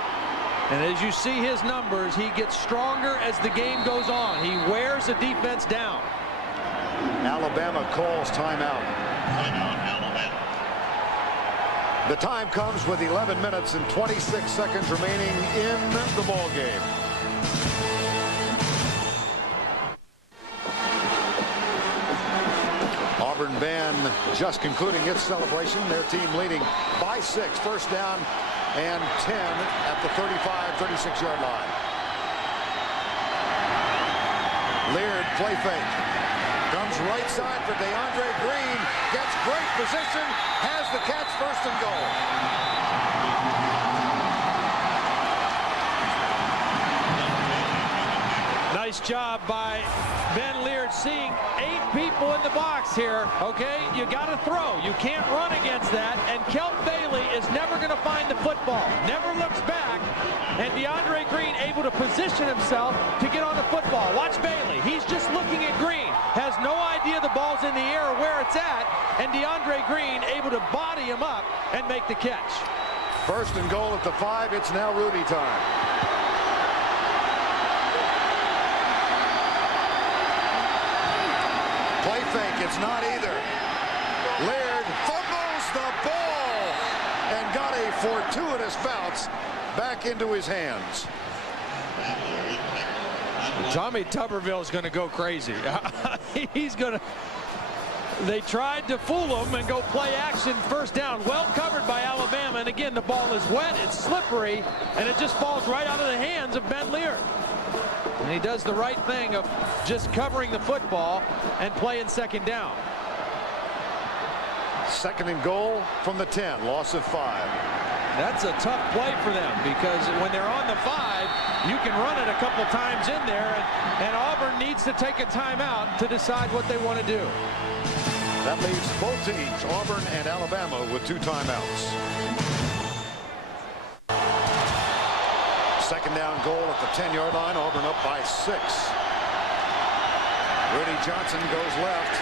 And as you see his numbers, he gets stronger as the game goes on. He wears the defense down. Alabama calls timeout. The time comes with 11 minutes and 26 seconds remaining in the ball game. Auburn band just concluding its celebration. Their team leading by 6. First down and 10 at the 35-36-yard line. Leard play fake. Comes right side for DeAndre Green. Gets great position. Has the catch, 1st and goal. Nice job by Ben Leard, seeing 8 people in the box here. Okay, you got to throw. You can't run against that. And Kelp Bailey is never going to find the football. Never looks back. And DeAndre Green able to position himself to get on the football. Watch Bailey. He's just looking at Green. Has no idea the ball's in the air or where it's at. And DeAndre Green able to body him up and make the catch. 1st and goal at the 5. It's now Rudy time. Play fake, it's not either. Leard fumbles the ball and got a fortuitous bounce back into his hands. Tommy Tuberville is going to go crazy. He's going to... They tried to fool him and go play action, 1st down. Well covered by Alabama. And again, the ball is wet, it's slippery, and it just falls right out of the hands of Ben Leard. And he does the right thing of just covering the football and playing 2nd down. 2nd and goal from the 10. Loss of 5. That's a tough play for them because when they're on the 5, you can run it a couple times in there, and Auburn needs to take a timeout to decide what they want to do. That leaves both teams, Auburn and Alabama, with 2 timeouts. 2nd down goal at the 10-yard line. Auburn up by 6. Rudy Johnson goes left.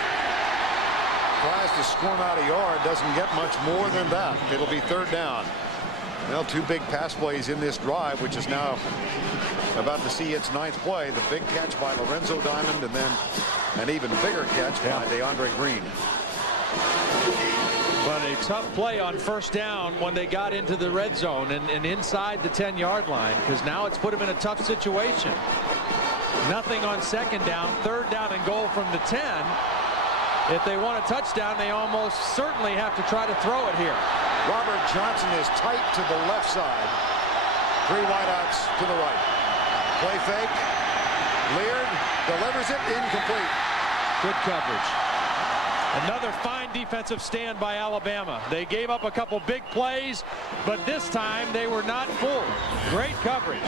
Tries to squirm out a yard. Doesn't get much more than that. It'll be 3rd down. Well, 2 big pass plays in this drive, which is now about to see its 9th play. The big catch by Lorenzo Diamond, and then an even bigger catch by DeAndre Green. But a tough play on 1st down when they got into the red zone and inside the 10-yard line, because now it's put them in a tough situation. Nothing on 2nd down, 3rd down and goal from the 10. If they want a touchdown, they almost certainly have to try to throw it here. Robert Johnson is tight to the left side. 3 wideouts to the right. Play fake. Leard delivers it incomplete. Good coverage. Another fine defensive stand by Alabama. They gave up a couple big plays, but this time they were not fooled. Great coverage.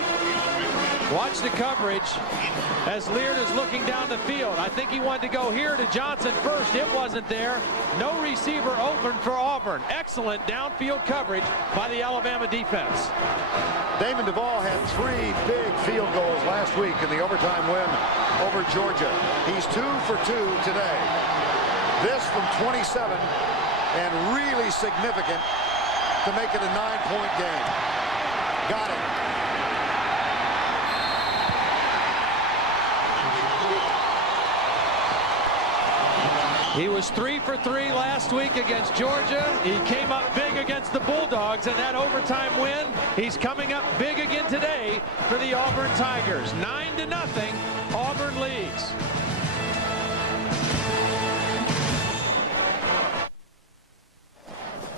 Watch the coverage as Leard is looking down the field. I think he wanted to go here to Johnson first. It wasn't there. No receiver open for Auburn. Excellent downfield coverage by the Alabama defense. Damon Duvall had 3 big field goals last week in the overtime win over Georgia. He's 2 for 2 today. This from 27, and really significant to make it a 9-point game. Got it. He was 3 for 3 last week against Georgia. He came up big against the Bulldogs in that overtime win. He's coming up big again today for the Auburn Tigers. 9-0, Auburn leads.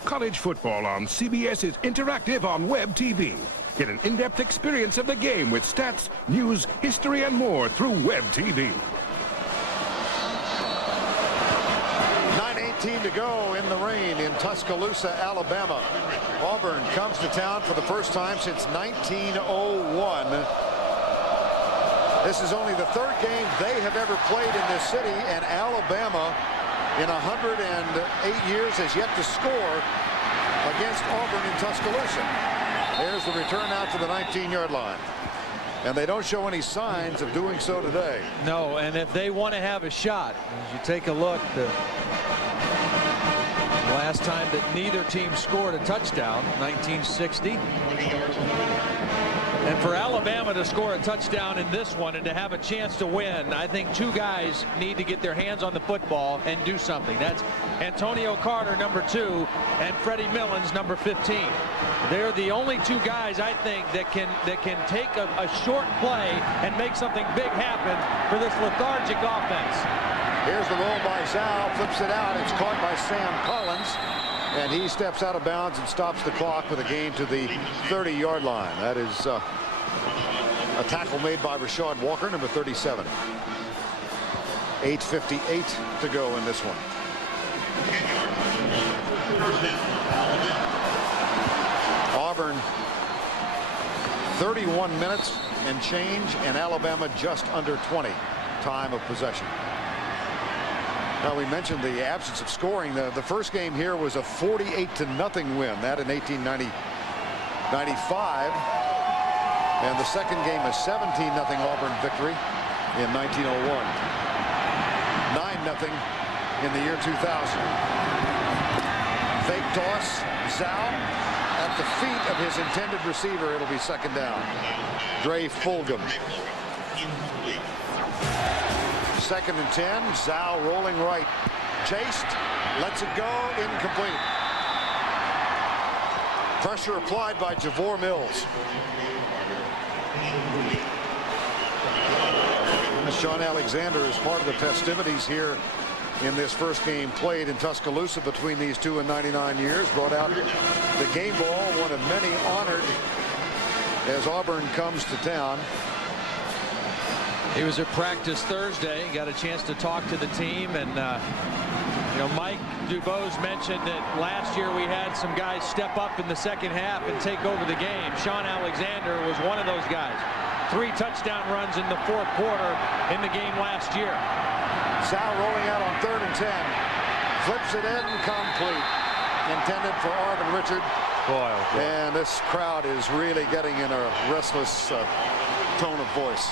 College football on CBS is interactive on web TV. Get an in-depth experience of the game with stats, news, history, and more through web TV. 9:18 to go in the rain in Tuscaloosa, Alabama. Auburn comes to town for the first time since 1901. This is only the 3rd game they have ever played in this city, and Alabama in 108 years has yet to score against Auburn in Tuscaloosa. There's the return out to the 19-yard line. And they don't show any signs of doing so today. No, and if they want to have a shot, as you take a look, the last time that neither team scored a touchdown, 1960. And for Alabama to score a touchdown in this one and to have a chance to win, I think 2 guys need to get their hands on the football and do something. That's Antonio Carter, number 2, and Freddie Millins, number 15. They're the only 2 guys, I think, that can take a short play and make something big happen for this lethargic offense. Here's the roll by Zhao, flips it out. It's caught by Sam Collins, and he steps out of bounds and stops the clock with a gain to the 30-yard line. That is a tackle made by Rashad Walker, number 37. 8:58 to go in this one. Auburn 31 minutes and change, and Alabama just under 20 time of possession. Now, we mentioned the absence of scoring. The first game here was a 48-0 win, that in 1895. And the second game a 17-0 Auburn victory in 1901. 9-0 in the year 2000. Fake toss, Zhao at the feet of his intended receiver. It'll be 2nd down. Dre Fulgham. 2nd and 10. Zhao rolling right. Chased. Lets it go. Incomplete. Pressure applied by Javor Mills. Sean Alexander is part of the festivities here in this first game played in Tuscaloosa between these 2 in 99 years. Brought out the game ball, one of many honored as Auburn comes to town. He was at practice Thursday, got a chance to talk to the team, and you know, Mike Dubose mentioned that last year we had some guys step up in the second half and take over the game. Sean Alexander was one of those guys. 3 touchdown runs in the 4th quarter in the game last year. Zhao rolling out on 3rd and 10. Flips it in, complete. Intended for Arvin Richard. Boy, oh boy. And this crowd is really getting in a restless tone of voice.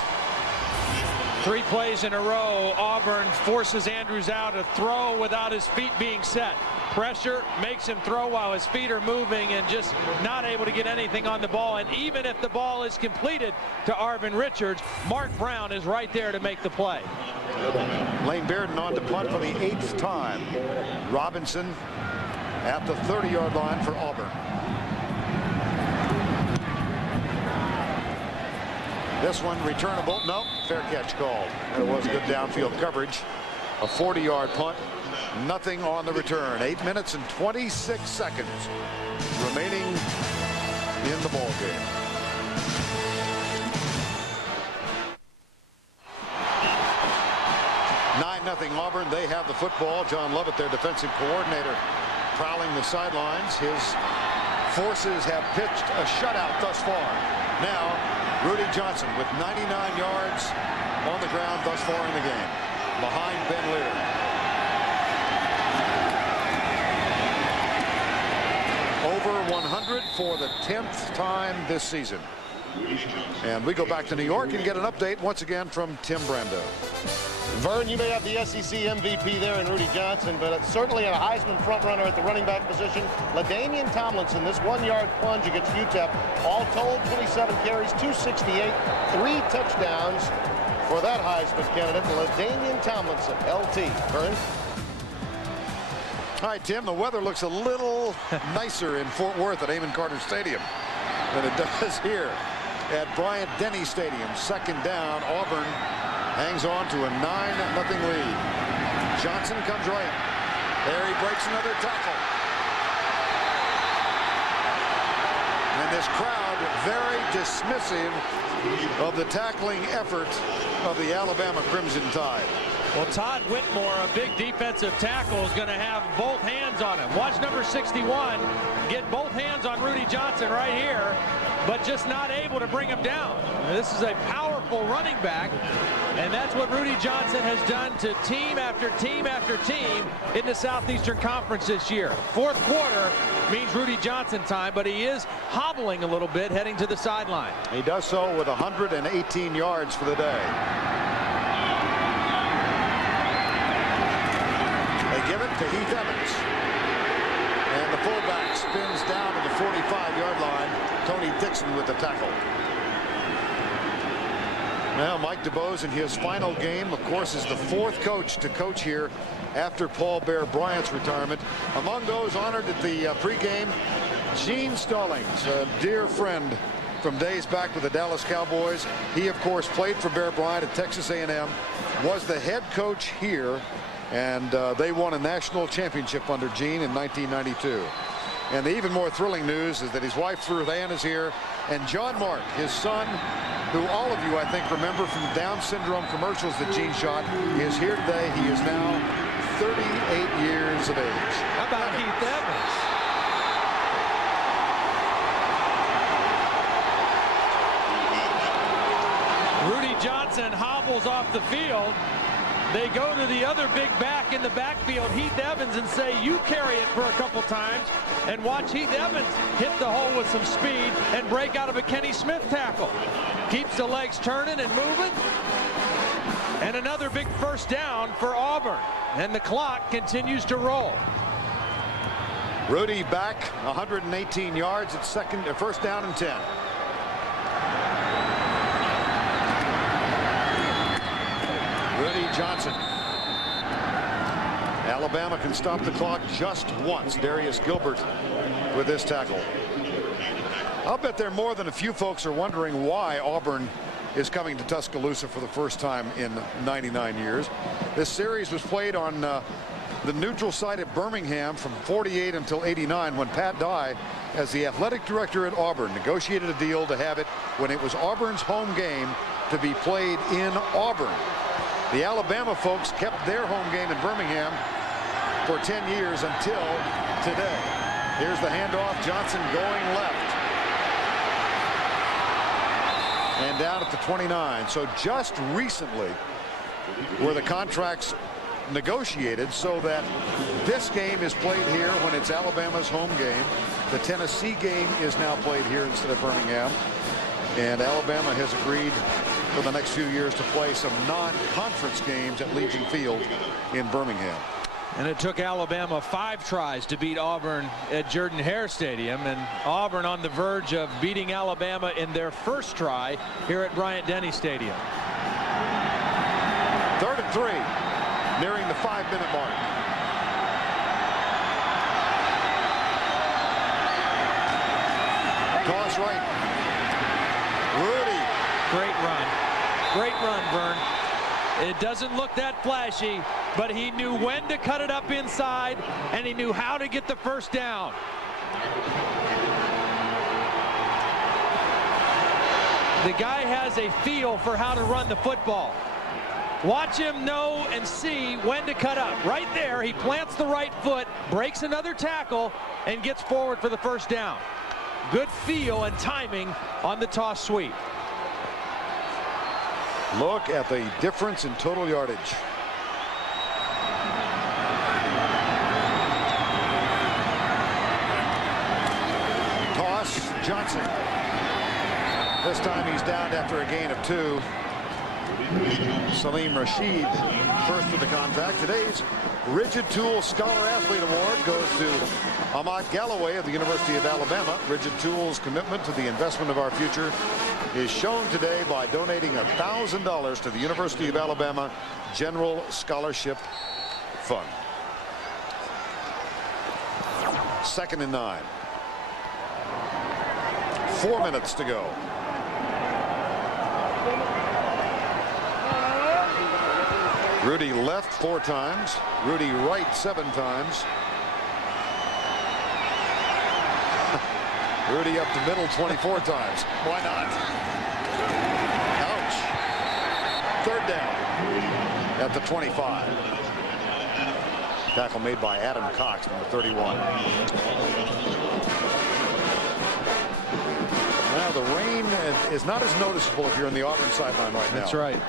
3 plays in a row. Auburn forces Andrews out to throw without his feet being set. Pressure makes him throw while his feet are moving and just not able to get anything on the ball. And even if the ball is completed to Arvin Richards, Mark Brown is right there to make the play. Lane Bearden on to punt for the 8th time. Robinson at the 30-yard line for Auburn. This one returnable. No, fair catch called. There was good downfield coverage. A 40-yard punt. Nothing on the return. 8 minutes and 26 seconds remaining in the ball game. representing Auburn. They have the football. John Lovett, their defensive coordinator, prowling the sidelines. His forces have pitched a shutout thus far. Now, Rudy Johnson with 99 yards on the ground thus far in the game, behind Ben Lear. Over 100 for the 10th time this season. And we go back to New York and get an update once again from Tim Brando. Vern, you may have the SEC MVP there in Rudy Johnson, but it's certainly a Heisman frontrunner at the running back position. LaDainian Tomlinson, this 1-yard plunge against UTEP, all told 27 carries, 268, 3 touchdowns for that Heisman candidate, LaDainian Tomlinson, LT. Vern? All right, Tim, the weather looks a little nicer in Fort Worth at Amon Carter Stadium than it does here at Bryant-Denny Stadium. Second down, Auburn hangs on to a 9-0 lead. Johnson comes right. There he breaks another tackle. And this crowd very dismissive of the tackling effort of the Alabama Crimson Tide. Well, Todd Whitmore, a big defensive tackle, is going to have both hands on him. Watch number 61 get both hands on Rudy Johnson right here, but just not able to bring him down. This is a powerful running back, and that's what Rudy Johnson has done to team after team after team in the Southeastern Conference this year. Fourth quarter means Rudy Johnson time, but he is hobbling a little bit heading to the sideline. He does so with 118 yards for the day. They give it to Heath Evans. And the fullback spins down to the 45-yard line. Tony Dixon with the tackle. Now Mike DuBose in his final game, of course, is the 4th coach to coach here after Paul Bear Bryant's retirement. Among those honored at the pregame, Gene Stallings, a dear friend from days back with the Dallas Cowboys. He, of course, played for Bear Bryant at Texas A&M, was the head coach here, and they won a national championship under Gene in 1992. And the even more thrilling news is that his wife, Ruth Ann, is here, and John Mark, his son, who all of you, I think, remember from the Down syndrome commercials that Gene shot, is here today. He is now 38 years of age. How about Heath Evans? Rudy Johnson hobbles off the field. They go to the other big back in the backfield, Heath Evans, and say, you carry it for a couple times, and watch Heath Evans hit the hole with some speed and break out of a Kenny Smith tackle. Keeps the legs turning and moving. And another big first down for Auburn. And the clock continues to roll. Rudy back 118 yards at first down and 10. Rudy Johnson. Alabama can stop the clock just once. Darius Gilbert with this tackle. I'll bet there are more than a few folks are wondering why Auburn is coming to Tuscaloosa for the first time in 99 years. This series was played on the neutral site at Birmingham from 48 until 89, when Pat Dye, as the athletic director at Auburn, negotiated a deal to have it when it was Auburn's home game to be played in Auburn. The Alabama folks kept their home game in Birmingham for 10 years until today. Here's the handoff. Johnson going left. And down at the 29. So just recently were the contracts negotiated so that this game is played here when it's Alabama's home game. The Tennessee game is now played here instead of Birmingham. And Alabama has agreed for the next few years to play some non-conference games at Legion Field in Birmingham. And it took Alabama 5 tries to beat Auburn at Jordan-Hare Stadium, and Auburn on the verge of beating Alabama in their first try here at Bryant-Denny Stadium. 3rd and 3, nearing the 5-minute mark. Toss right. Rudy. Great run, Vern. It doesn't look that flashy, but he knew when to cut it up inside, and he knew how to get the first down. The guy has a feel for how to run the football. Watch him know and see when to cut up. Right there, he plants the right foot, breaks another tackle, and gets forward for the first down. Good feel and timing on the toss sweep. Look at the difference in total yardage. Toss, Johnson. This time he's down after a gain of 2. Salim Rashid first with the contact. Today's Rigid Tool Scholar Athlete Award goes to Ahmad Galloway of the University of Alabama. Rigid Tool's commitment to the investment of our future is shown today by donating $1,000 to the University of Alabama General Scholarship Fund. 2nd and 9. 4 minutes to go. Rudy left 4 times. Rudy right 7 times. Rudy up the middle 24 times. Why not? Ouch. 3rd down at the 25. Tackle made by Adam Cox, number 31. Now the rain is not as noticeable if you're in the Auburn sideline right now. That's right.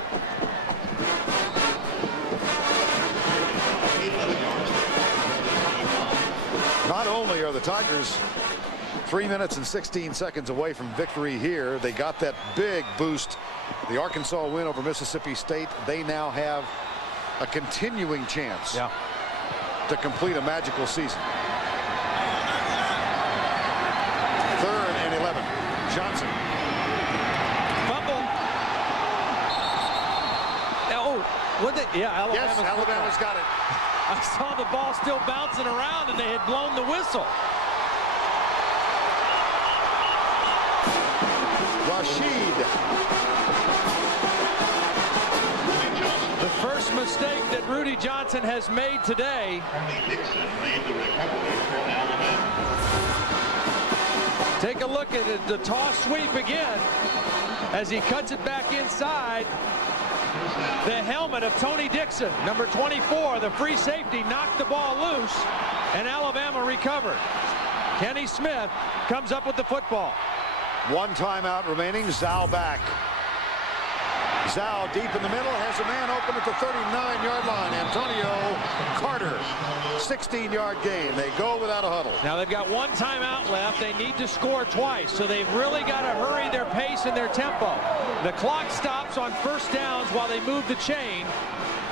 Not only are the Tigers 3 minutes and 16 seconds away from victory here, they got that big boost. The Arkansas win over Mississippi State. They now have a continuing chance to complete a magical season. 3rd and 11. Johnson. Fumble. Oh, what the? Yeah, Yes, Alabama's got it. I saw the ball still bouncing around and they had blown the whistle. Rashid. The first mistake that Rudy Johnson has made today. Take a look at it, the toss sweep again as he cuts it back inside. The helmet of Tony Dixon, number 24, the free safety, knocked the ball loose, and Alabama recovered. Kenny Smith comes up with the football. 1 timeout remaining. Zhao back. Zhao deep in the middle, has a man open at the 39-yard line. Antonio Carter, 16-yard gain. They go without a huddle. Now they've got 1 timeout left. They need to score twice, so they've really got to hurry their pace and their tempo. The clock stops on first downs while they move the chain,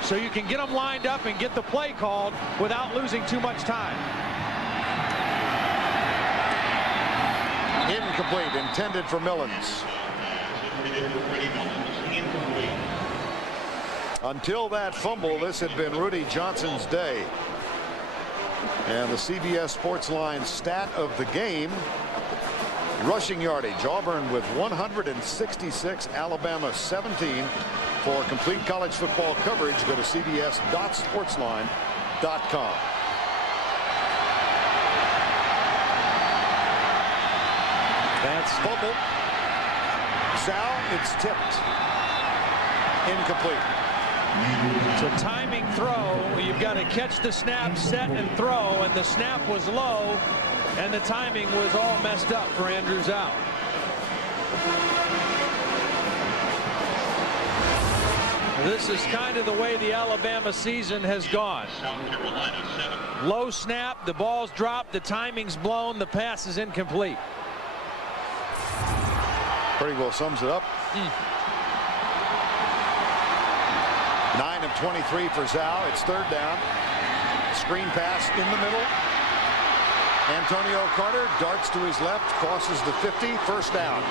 so you can get them lined up and get the play called without losing too much time. Incomplete, intended for Millens. Until that fumble, this had been Rudy Johnson's day. And the CBS Sportsline stat of the game: rushing yardage. Auburn with 166, Alabama 17. For complete college football coverage, go to cbs.sportsline.com. That's fumble. Zhao, it's tipped. Incomplete. It's a timing throw. You've got to catch the snap, set, and throw, and the snap was low, and the timing was all messed up for Andrew Zhao. This is kind of the way the Alabama season has gone. Low snap, the ball's dropped, the timing's blown, the pass is incomplete. Pretty well sums it up. 9 of 23 for Zhao. It's 3rd down. Screen pass in the middle. Antonio Carter darts to his left, crosses the 50. First down.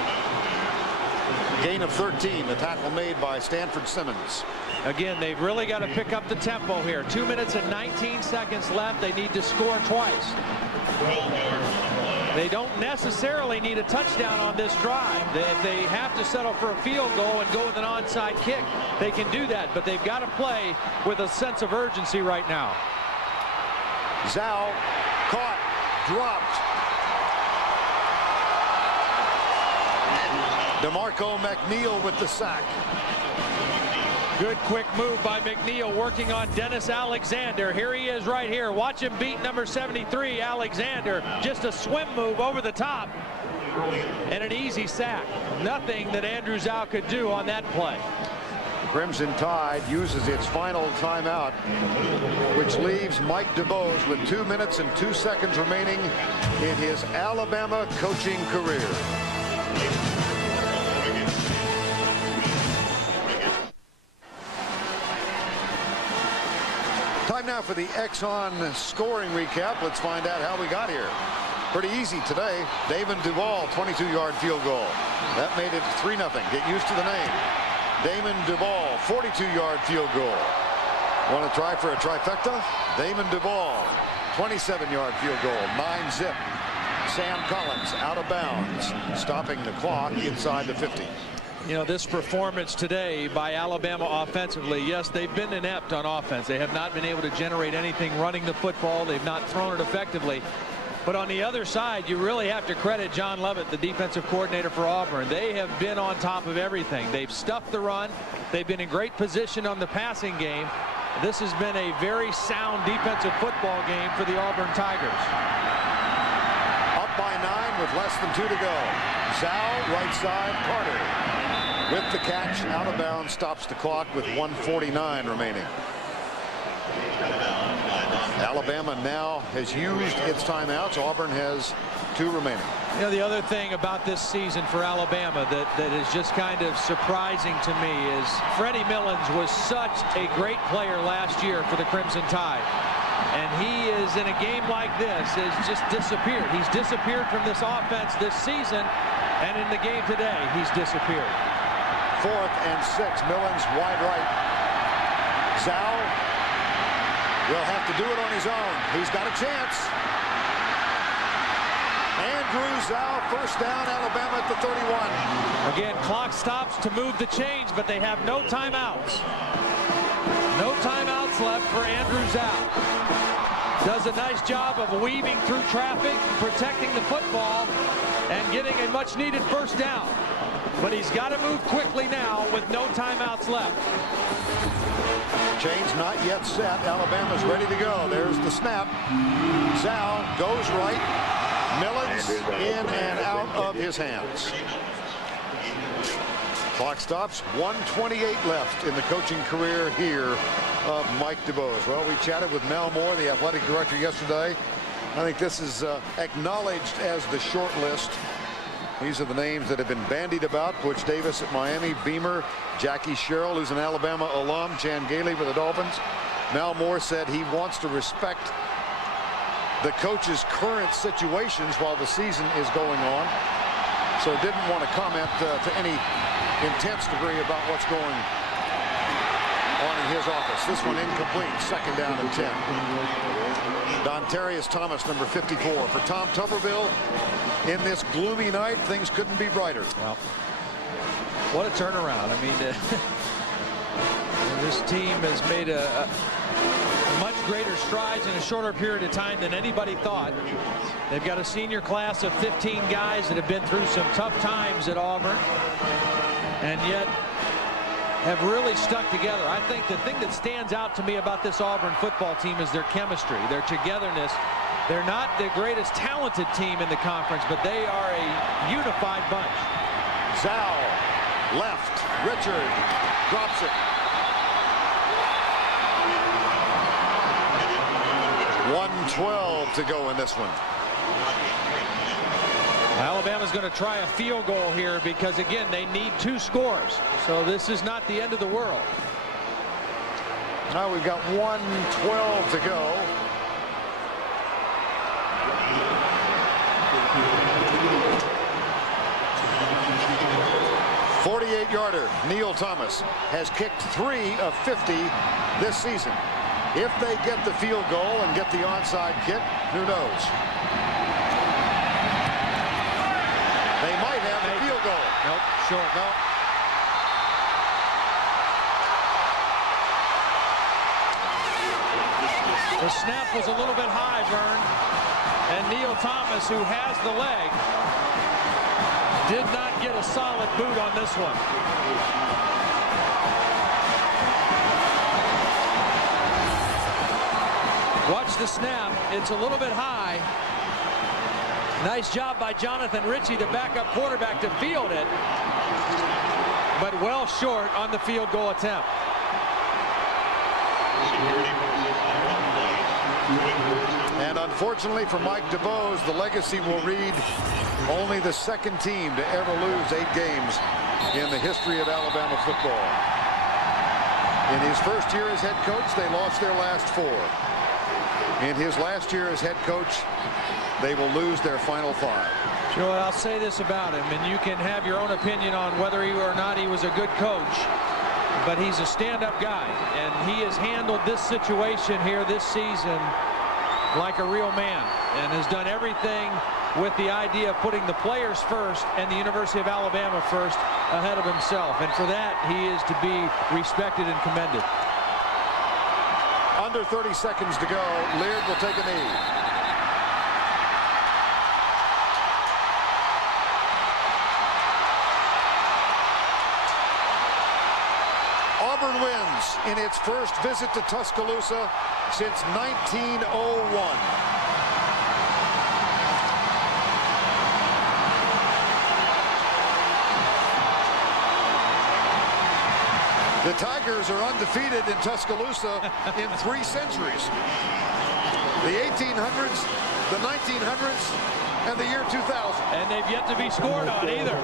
Gain of 13. The tackle made by Stanford Simmons. Again, they've really got to pick up the tempo here. 2 minutes and 19 seconds left. They need to score twice. They don't necessarily need a touchdown on this drive. If they have to settle for a field goal and go with an onside kick, they can do that, but they've got to play with a sense of urgency right now. Zhao caught, dropped. DeMarco McNeil with the sack. Good quick move by McNeil, working on Dennis Alexander. Here he is right here. Watch him beat number 73, Alexander. Just a swim move over the top and an easy sack. Nothing that Andrew Zhao could do on that play. Crimson Tide uses its final timeout, which leaves Mike DuBose with 2 minutes and 2 seconds remaining in his Alabama coaching career. Time now for the Exxon scoring recap. Let's find out how we got here. Pretty easy today. Damon Duval, 22-yard field goal. That made it 3-0. Get used to the name. Damon Duval, 42-yard field goal. Want to try for a trifecta? Damon Duval, 27-yard field goal, 9-zip. Sam Collins out of bounds, stopping the clock inside the 50. You know, this performance today by Alabama offensively, yes, they've been inept on offense. They have not been able to generate anything running the football. They've not thrown it effectively. But on the other side, you really have to credit John Lovett, the defensive coordinator for Auburn. They have been on top of everything. They've stuffed the run. They've been in great position on the passing game. This has been a very sound defensive football game for the Auburn Tigers. Up by 9 with less than 2 to go. Zhao, right side, Carter. With the catch, out of bounds, stops the clock with 1:49 remaining. Alabama now has used its timeouts. Auburn has 2 remaining. You know, the other thing about this season for Alabama that is just kind of surprising to me is Freddie Millins was such a great player last year for the Crimson Tide. And he is, in a game like this, has just disappeared. He's disappeared from this offense this season, and in the game today, he's disappeared. 4th and 6. Millins wide right. Zhao will have to do it on his own. He's got a chance. Andrew Zhao, first down, Alabama at the 31. Again, clock stops to move the chains, but they have no timeouts. No timeouts left for Andrew Zhao. Does a nice job of weaving through traffic, protecting the football, and getting a much-needed first down. But he's got to move quickly now with no timeouts left. Chains not yet set. Alabama's ready to go. There's the snap. Zhao goes right. Millins in and out of his hands. Clock stops. 1:28 left in the coaching career here of Mike DuBose. Well, we chatted with Mel Moore, the athletic director, yesterday. I think this is acknowledged as the short list. These are the names that have been bandied about. Butch Davis at Miami, Beamer, Jackie Sherrill, who's an Alabama alum, Chan Gailey for the Dolphins. Mel Moore said he wants to respect the coach's current situations while the season is going on. So didn't want to comment to any intense degree about what's going on in his office. This one incomplete, 2nd down and 10. Dontarius Thomas, number 54. For Tom Tuberville, in this gloomy night, things couldn't be brighter. Well, what a turnaround. I mean, this team has made a much greater strides in a shorter period of time than anybody thought. They've got a senior class of 15 guys that have been through some tough times at Auburn, and yet have really stuck together. I think the thing that stands out to me about this Auburn football team is their chemistry, their togetherness. They're not the greatest talented team in the conference, but they are a unified bunch. Zhao, left. Richard drops it. 1:12 to go in this one. Alabama's going to try a field goal here because, again, they need 2 scores. So this is not the end of the world. Now we've got 1:12 to go. .48-yarder. Neil Thomas has kicked 3 of 50 this season. If they get the field goal and get the onside kick, who knows? They might have the field goal. Nope, short. No. The snap was a little bit high, Vern. And Neil Thomas, who has the leg, did not get a solid boot on this one. Watch the snap. It's a little bit high. Nice job by Jonathan Ritchie, the backup quarterback, to field it, but well short on the field goal attempt. And unfortunately for Mike DeBose, the legacy will read only the second team to ever lose 8 games in the history of Alabama football. In his first year as head coach, they lost their last 4. In his last year as head coach, they will lose their final 5. Joe, I'll say this about him, and you can have your own opinion on whether he or not he was a good coach, but he's a stand-up guy, and he has handled this situation here this season like a real man, and has done everything with the idea of putting the players first and the University of Alabama first ahead of himself, and for that he is to be respected and commended. Under 30 seconds to go. Leard will take a knee. Auburn wins in its first visit to Tuscaloosa since 1901. The Tigers are undefeated in Tuscaloosa in 3 centuries. The 1800s, the 1900s, and the year 2000. And they've yet to be scored on either.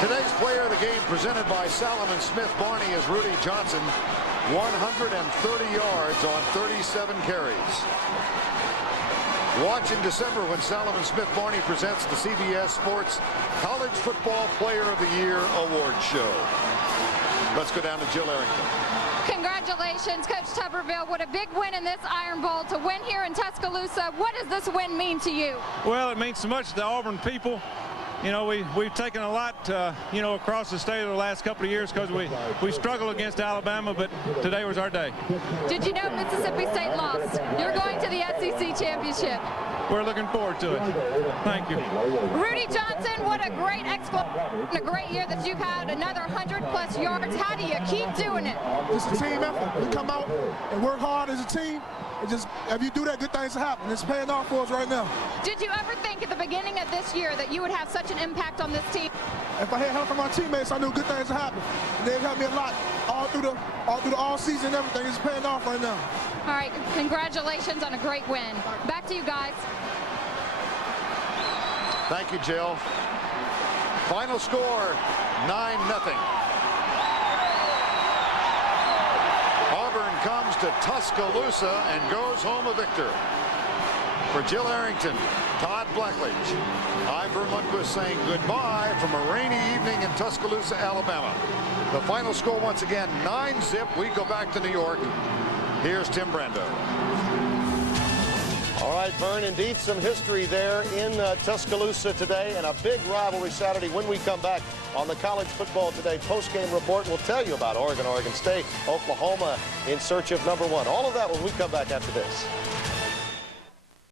Today's player of the game, presented by Salomon Smith Barney, is Rudy Johnson. 130 yards on 37 carries. Watch in December when Salomon Smith Barney presents the CBS Sports College Football Player of the Year Award Show. Let's go down to Jill Arrington. Congratulations, Coach Tuberville. What a big win in this Iron Bowl to win here in Tuscaloosa. What does this win mean to you? Well, it means so much to the Auburn people. You know, we've taken a lot, you know, across the state of the last couple of years because we struggled against Alabama, but today was our day. Did you know Mississippi State lost? You're going to the SEC championship. We're looking forward to it. Thank you. Rudy Johnson, what a great exploit, a great year that you've had, another 100+ yards. How do you keep doing it? It's a team effort. We come out and work hard as a team. And just, if you do that, good things happen. It's paying off for us right now. Did you ever think at the beginning of this year that you would have such an impact on this team? If I had help from my teammates, I knew good things would happen. They've helped me a lot all through the all season and everything. It's paying off right now. All right, congratulations on a great win. Back to you guys. Thank you, Jill. Final score, 9-0. Auburn comes to Tuscaloosa and goes home a victor. For Jill Arrington, Todd Blackledge, I'm Vern Lundquist saying goodbye from a rainy evening in Tuscaloosa, Alabama. The final score once again, 9-0. We go back to New York. Here's Tim Brando. All right, Vern, indeed some history there in Tuscaloosa today, and a big rivalry Saturday. When we come back on the College Football Today postgame report, we'll tell you about Oregon, Oregon State, Oklahoma in search of #1. All of that when we come back after this.